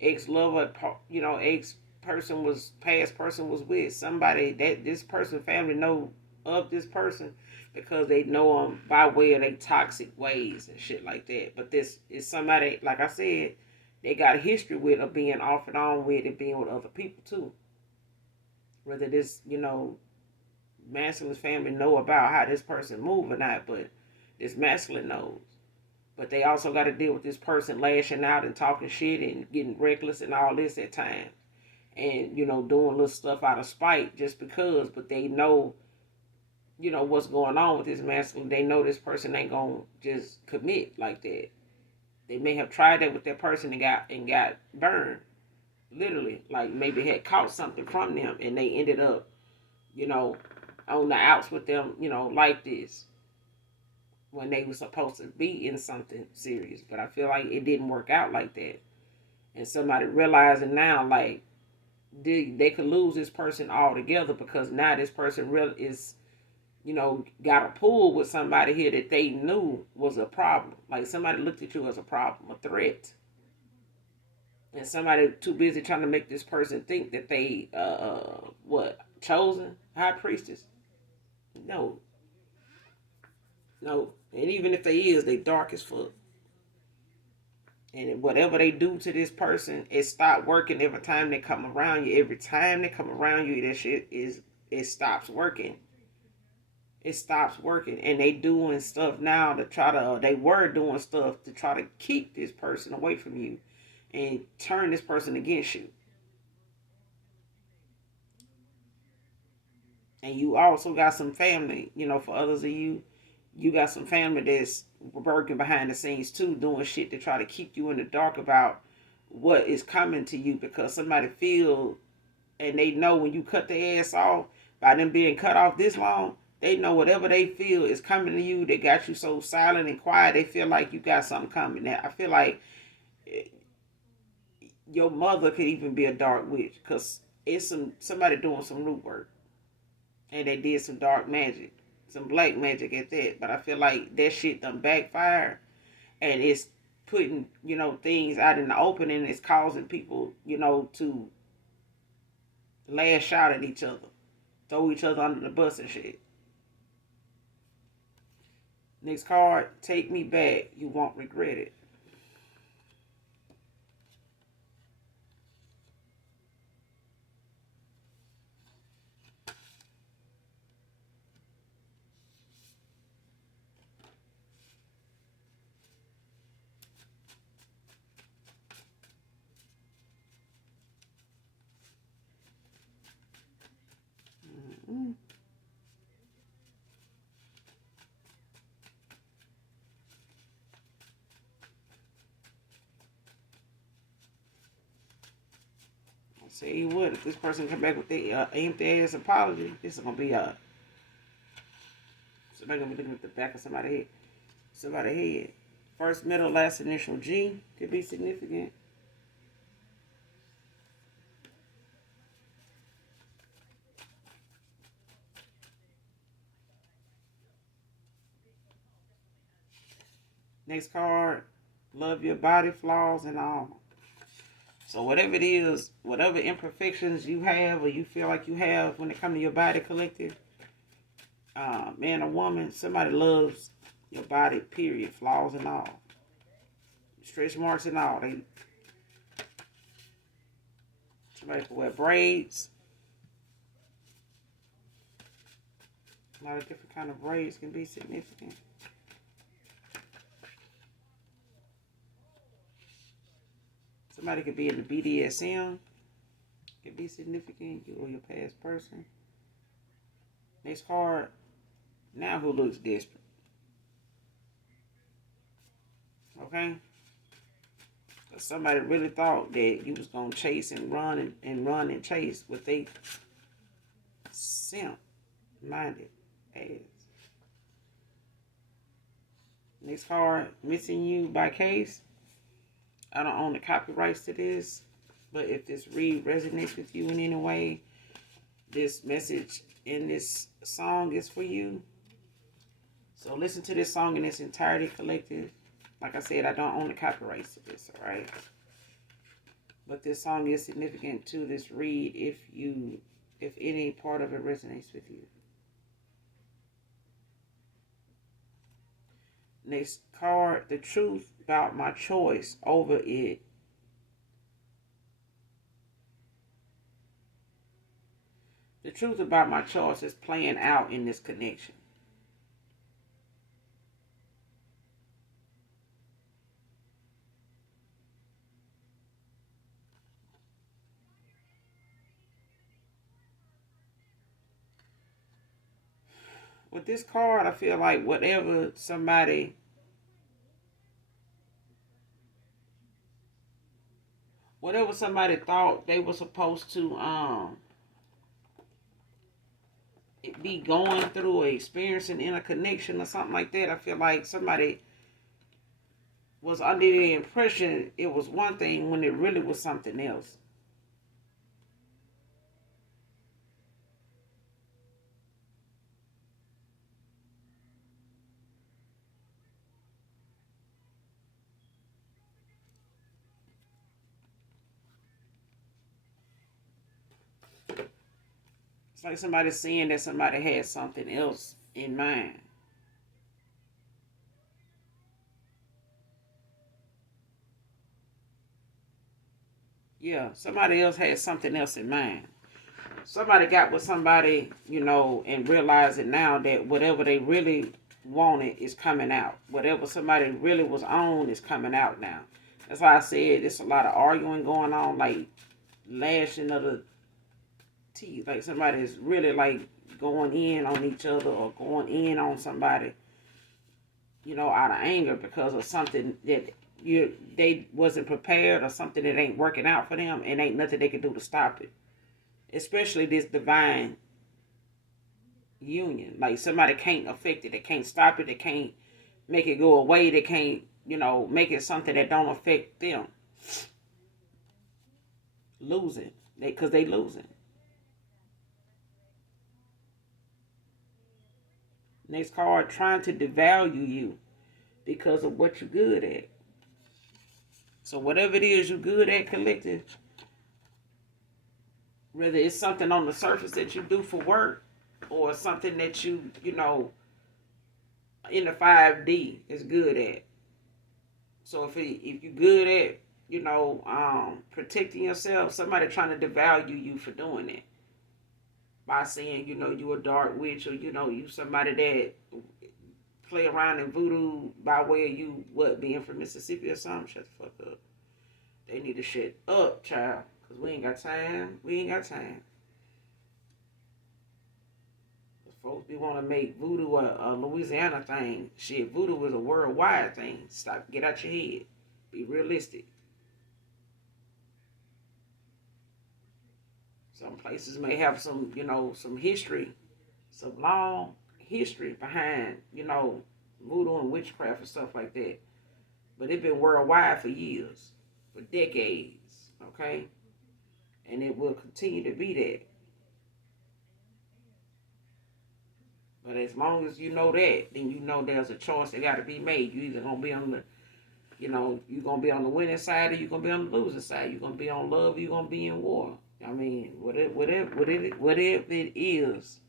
ex lover, ex person was past person was with, somebody that this person family know of this person because they know them by way of their toxic ways and shit like that. But this is somebody, like I said, they got a history with of being off and on with and being with other people too. Whether this, masculine family know about how this person move or not, but this masculine knows. But they also got to deal with this person lashing out and talking shit and getting reckless and all this at times. And, doing little stuff out of spite just because. But they know, what's going on with this masculine. They know this person ain't going to just commit like that. They may have tried that with that person and got burned. Literally. Like maybe had caught something from them and they ended up, you know, on the outs with them, like this, when they were supposed to be in something serious. But I feel like it didn't work out like that. And somebody realizing now, like, they could lose this person altogether because now this person really is, got a pull with somebody here that they knew was a problem. Like somebody looked at you as a problem, a threat. And somebody too busy trying to make this person think that they, what, chosen high priestess. No, no. And even if they is, they dark as fuck. And whatever they do to this person, it stop working every time they come around you. Every time they come around you, that shit it stops working. It stops working. And they doing stuff now to try to they were doing stuff to try to keep this person away from you and turn this person against you. And you also got some family, for others of you, you got some family that's working behind the scenes too, doing shit to try to keep you in the dark about what is coming to you, because somebody feel and they know when you cut their ass off, by them being cut off this long, they know whatever they feel is coming to you. They got you so silent and quiet, they feel like you got something coming. Now I feel like your mother could even be a dark witch, because it's somebody doing some root work, and they did some dark magic, some black magic at that. But I feel like that shit done backfire, and it's putting things out in the open, and it's causing people to lash out at each other, throw each other under the bus and shit. Next card, take me back. You won't regret it. Mm-hmm. Say you would. If this person come back with the empty ass apology, this is gonna be somebody gonna be looking at the back of somebody's head. First, middle, last initial G could be significant. Next card, love your body, flaws, and all. So whatever it is, whatever imperfections you have or you feel like you have when it comes to your body, collective, man or woman, somebody loves your body, period, flaws and all. Stretch marks and all. Somebody can wear braids. A lot of different kind of braids can be significant. Somebody could be in the BDSM. Could be significant. You or your past person. Next card. Now who looks desperate? Okay? Somebody really thought that you was going to chase and run and chase what they simp-minded as. Next card, missing you by case. I don't own the copyrights to this, but if this read resonates with you in any way, this message in this song is for you. So listen to this song in its entirety, collective. Like I said, I don't own the copyrights to this, all right? But this song is significant to this read if any part of it resonates with you. Next card, the truth about my choice over it. The truth about my choice is playing out in this connection. With this card, I feel like whatever somebody thought they were supposed to be going through or experiencing in a connection or something like that, I feel like somebody was under the impression it was one thing when it really was something else. It's like somebody saying that somebody had something else in mind. Yeah, somebody else had something else in mind. Somebody got with somebody, and realizing now that whatever they really wanted is coming out. Whatever somebody really was on is coming out now. That's why I said there's a lot of arguing going on, like lashing of the teeth. Like somebody is really like going in on each other or going in on somebody, out of anger because of something that they wasn't prepared or something that ain't working out for them and ain't nothing they can do to stop it. Especially this divine union. Like somebody can't affect it. They can't stop it. They can't make it go away. They can't, make it something that don't affect them. Losing. Because they losing. Next card, trying to devalue you because of what you're good at. So whatever it is you're good at, collective, whether it's something on the surface that you do for work or something that in the 5D is good at. So if you're good at, protecting yourself, somebody trying to devalue you for doing it. By saying, you a dark witch or, you somebody that play around in voodoo by way of you, being from Mississippi or something. Shut the fuck up. They need to shut up, child. Because we ain't got time. Folks be want to make voodoo a Louisiana thing. Shit, voodoo is a worldwide thing. Stop. Get out your head. Be realistic. Some places may have some, some history, some long history behind, voodoo and witchcraft and stuff like that. But it's been worldwide for years, for decades, okay? And it will continue to be that. But as long as you know that, then you know there's a choice that got to be made. You either gonna be on the, you're gonna be on the winning side or you're gonna be on the losing side. You're gonna be on love. Or you're gonna be in war. I mean, whatever it is,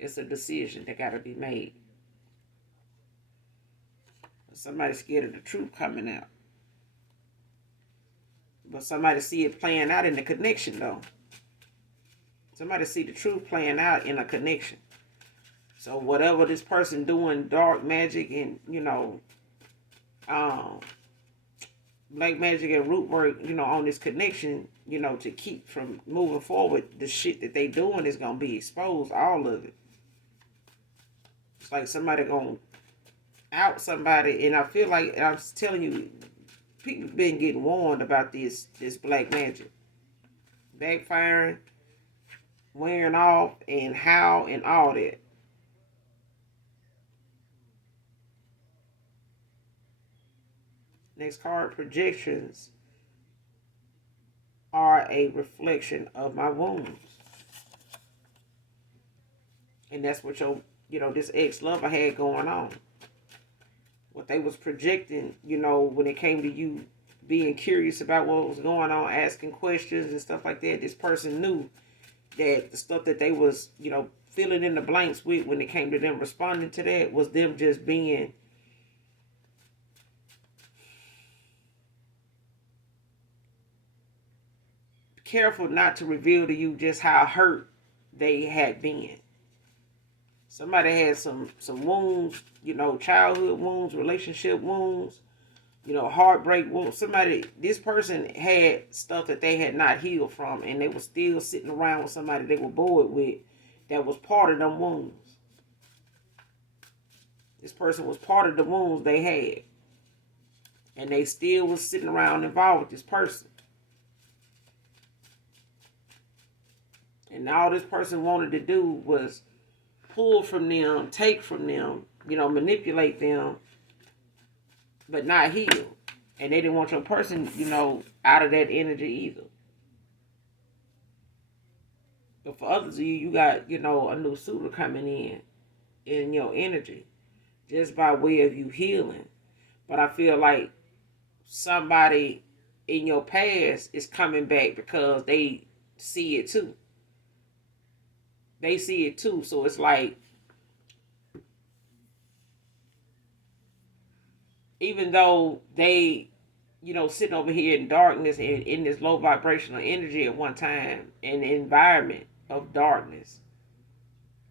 it's a decision that got to be made. Somebody's scared of the truth coming out, but somebody see it playing out in the connection though. Somebody see the truth playing out in a connection. So whatever this person doing, dark magic and um, black magic and root work, on this connection, to keep from moving forward, the shit that they doing is gonna be exposed, all of it. It's like somebody gonna out somebody, and I feel like, and I'm telling you, people been getting warned about this black magic backfiring, wearing off, and how, and all that. Next card, projections are a reflection of my wounds. And that's what this ex-lover had going on. What they was projecting, when it came to you being curious about what was going on, asking questions and stuff like that, this person knew that the stuff that they was, filling in the blanks with when it came to them responding to that was them just being careful not to reveal to you just how hurt they had been. Somebody had some wounds, childhood wounds, relationship wounds, heartbreak wounds. This person had stuff that they had not healed from, and they were still sitting around with somebody they were bored with that was part of them wounds. This person was part of the wounds they had, and they still was sitting around involved with this person. And all this person wanted to do was pull from them, take from them, manipulate them, but not heal. And they didn't want your person, out of that energy either. But for others of you, you got, a new suitor coming in your energy, just by way of you healing. But I feel like somebody in your past is coming back because they see it too. They see it too. So it's like, even though they, sitting over here in darkness and in this low vibrational energy at one time, in the environment of darkness,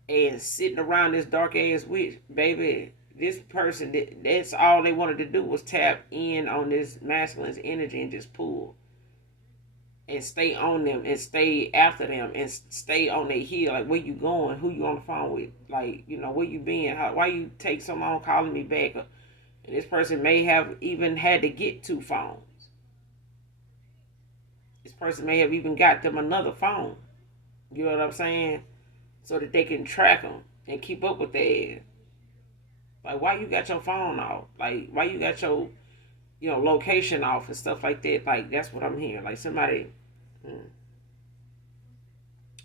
and sitting around this dark ass witch, baby, this person, that's all they wanted to do was tap in on this masculine's energy and just pull. And stay on them and stay after them and stay on their heel. Like, where you going? Who you on the phone with? Like, where you been? Why you take so long calling me back? And this person may have even had to get 2 phones. This person may have even got them another phone. You know what I'm saying? So that they can track them and keep up with their ass. Like, why you got your phone off? Like, why you got your, location off and stuff like that? Like, that's what I'm hearing. Like, somebody.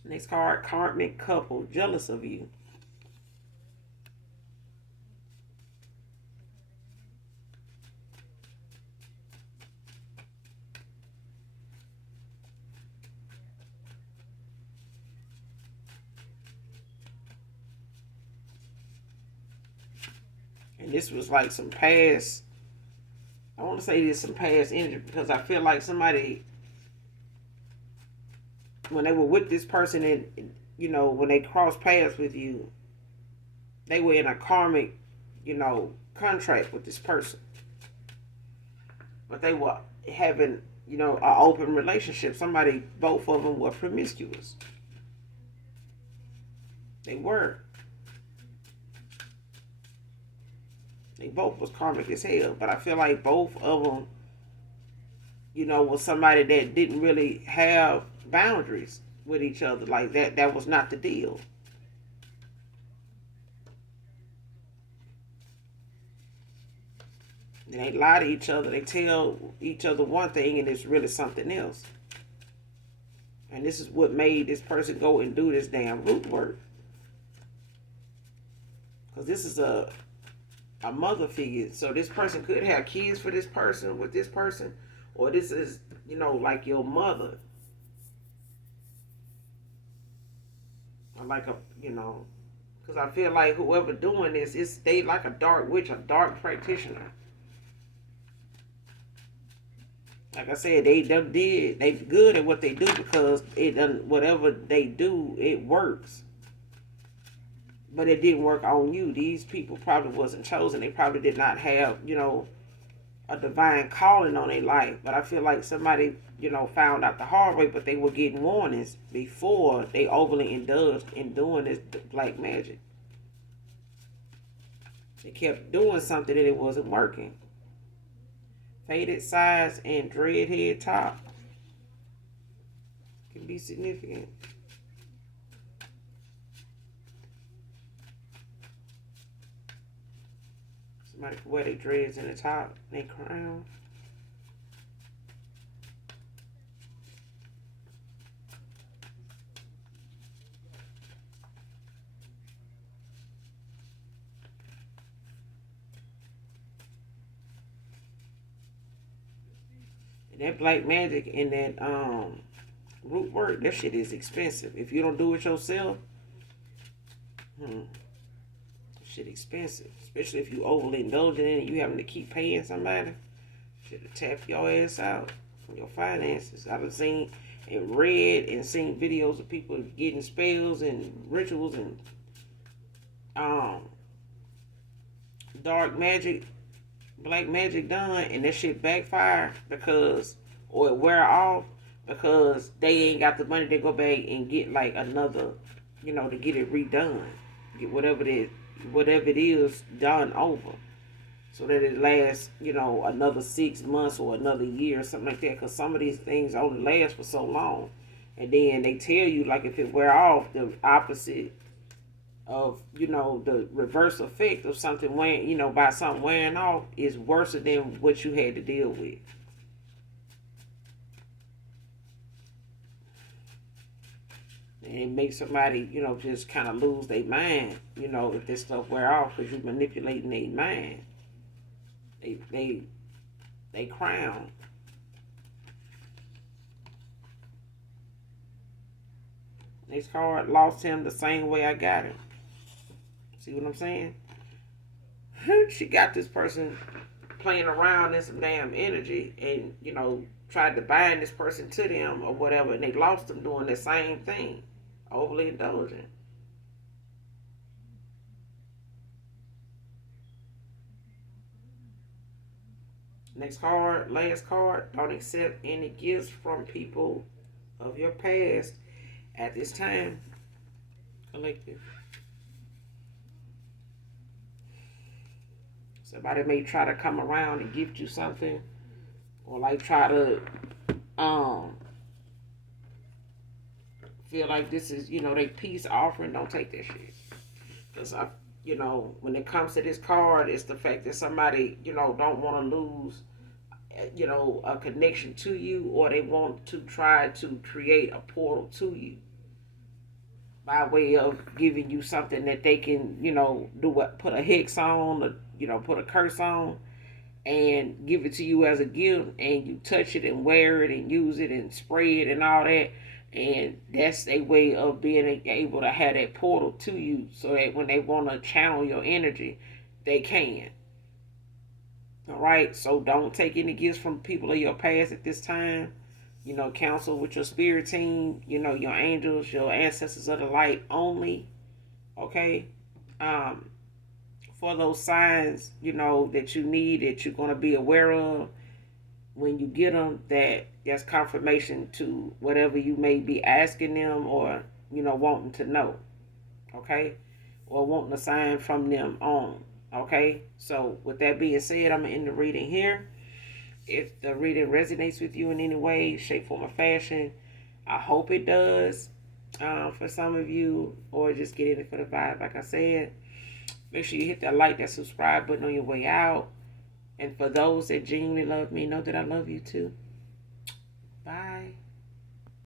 Next card, karmic couple, jealous of you. And this was like some past, I want to say this some past energy, because I feel like somebody, when they were with this person and, when they crossed paths with you, they were in a karmic, contract with this person. But they were having, an open relationship. Both of them were promiscuous. They were. They both was karmic as hell, but I feel like both of them, was somebody that didn't really have boundaries with each other. Like that was not the deal. They lie to each other. They tell each other one thing and it's really something else. And this is what made this person go and do this damn root work. Because this is a mother figure. So this person could have kids for this person with this person. Or this is, like your mother. Or like because I feel like whoever doing this, they like a dark witch, a dark practitioner. Like I said, they good at what they do because it done whatever they do, it works. But it didn't work on you. These people probably wasn't chosen. They probably did not have, a divine calling on their life. But I feel like somebody, found out the hard way, but they were getting warnings before they overly indulged in doing this black magic. They kept doing something and it wasn't working. Faded sides and dreadhead top can be significant. Somebody can wear their dreads in the top, their crown. And that black magic and that root work, that shit is expensive. If you don't do it yourself, shit expensive. Especially if you overly indulging in it, you having to keep paying somebody. Should have tapped your ass out from your finances. I've seen and read and seen videos of people getting spells and rituals and um dark magic, black magic done, and that shit backfire because or it wear off because they ain't got the money to go back and get like another, to get it redone, get whatever it is done over, so that it lasts, another 6 months or another year or something like that. Because some of these things only last for so long, and then they tell you like if it wear off, the opposite of the reverse effect of something wearing, by something wearing off is worse than what you had to deal with. And it makes somebody, just kind of lose their mind, if this stuff wear off because you're manipulating their mind. They crown. Next card, lost him the same way I got him. See what I'm saying? She got this person playing around in some damn energy and, tried to bind this person to them or whatever, and they lost them doing the same thing. Overly indulgent. Next card, last card. Don't accept any gifts from people of your past at this time. Collective. Somebody may try to come around and gift you something, or like try to feel like this is, they peace offering. Don't take that shit. Because when it comes to this card, it's the fact that somebody, don't want to lose, a connection to you, or they want to try to create a portal to you by way of giving you something that they can, do what, put a hex on, or, put a curse on, and give it to you as a gift, and you touch it and wear it and use it and spray it and all that. And that's a way of being able to have that portal to you so that when they want to channel your energy, they can. All right, so don't take any gifts from people of your past at this time. Counsel with your spirit team, your angels, your ancestors of the light only. Okay? For those signs, that you need, that you're going to be aware of when you get them, that's confirmation to whatever you may be asking them or, wanting to know. Okay? Or wanting a sign from them on. Okay? So, with that being said, I'm going to end the reading here. If the reading resonates with you in any way, shape, form, or fashion, I hope it does. For some of you, or just get in it for the vibe, like I said, make sure you hit that like, that subscribe button on your way out. And for those that genuinely love me, know that I love you too. Bye.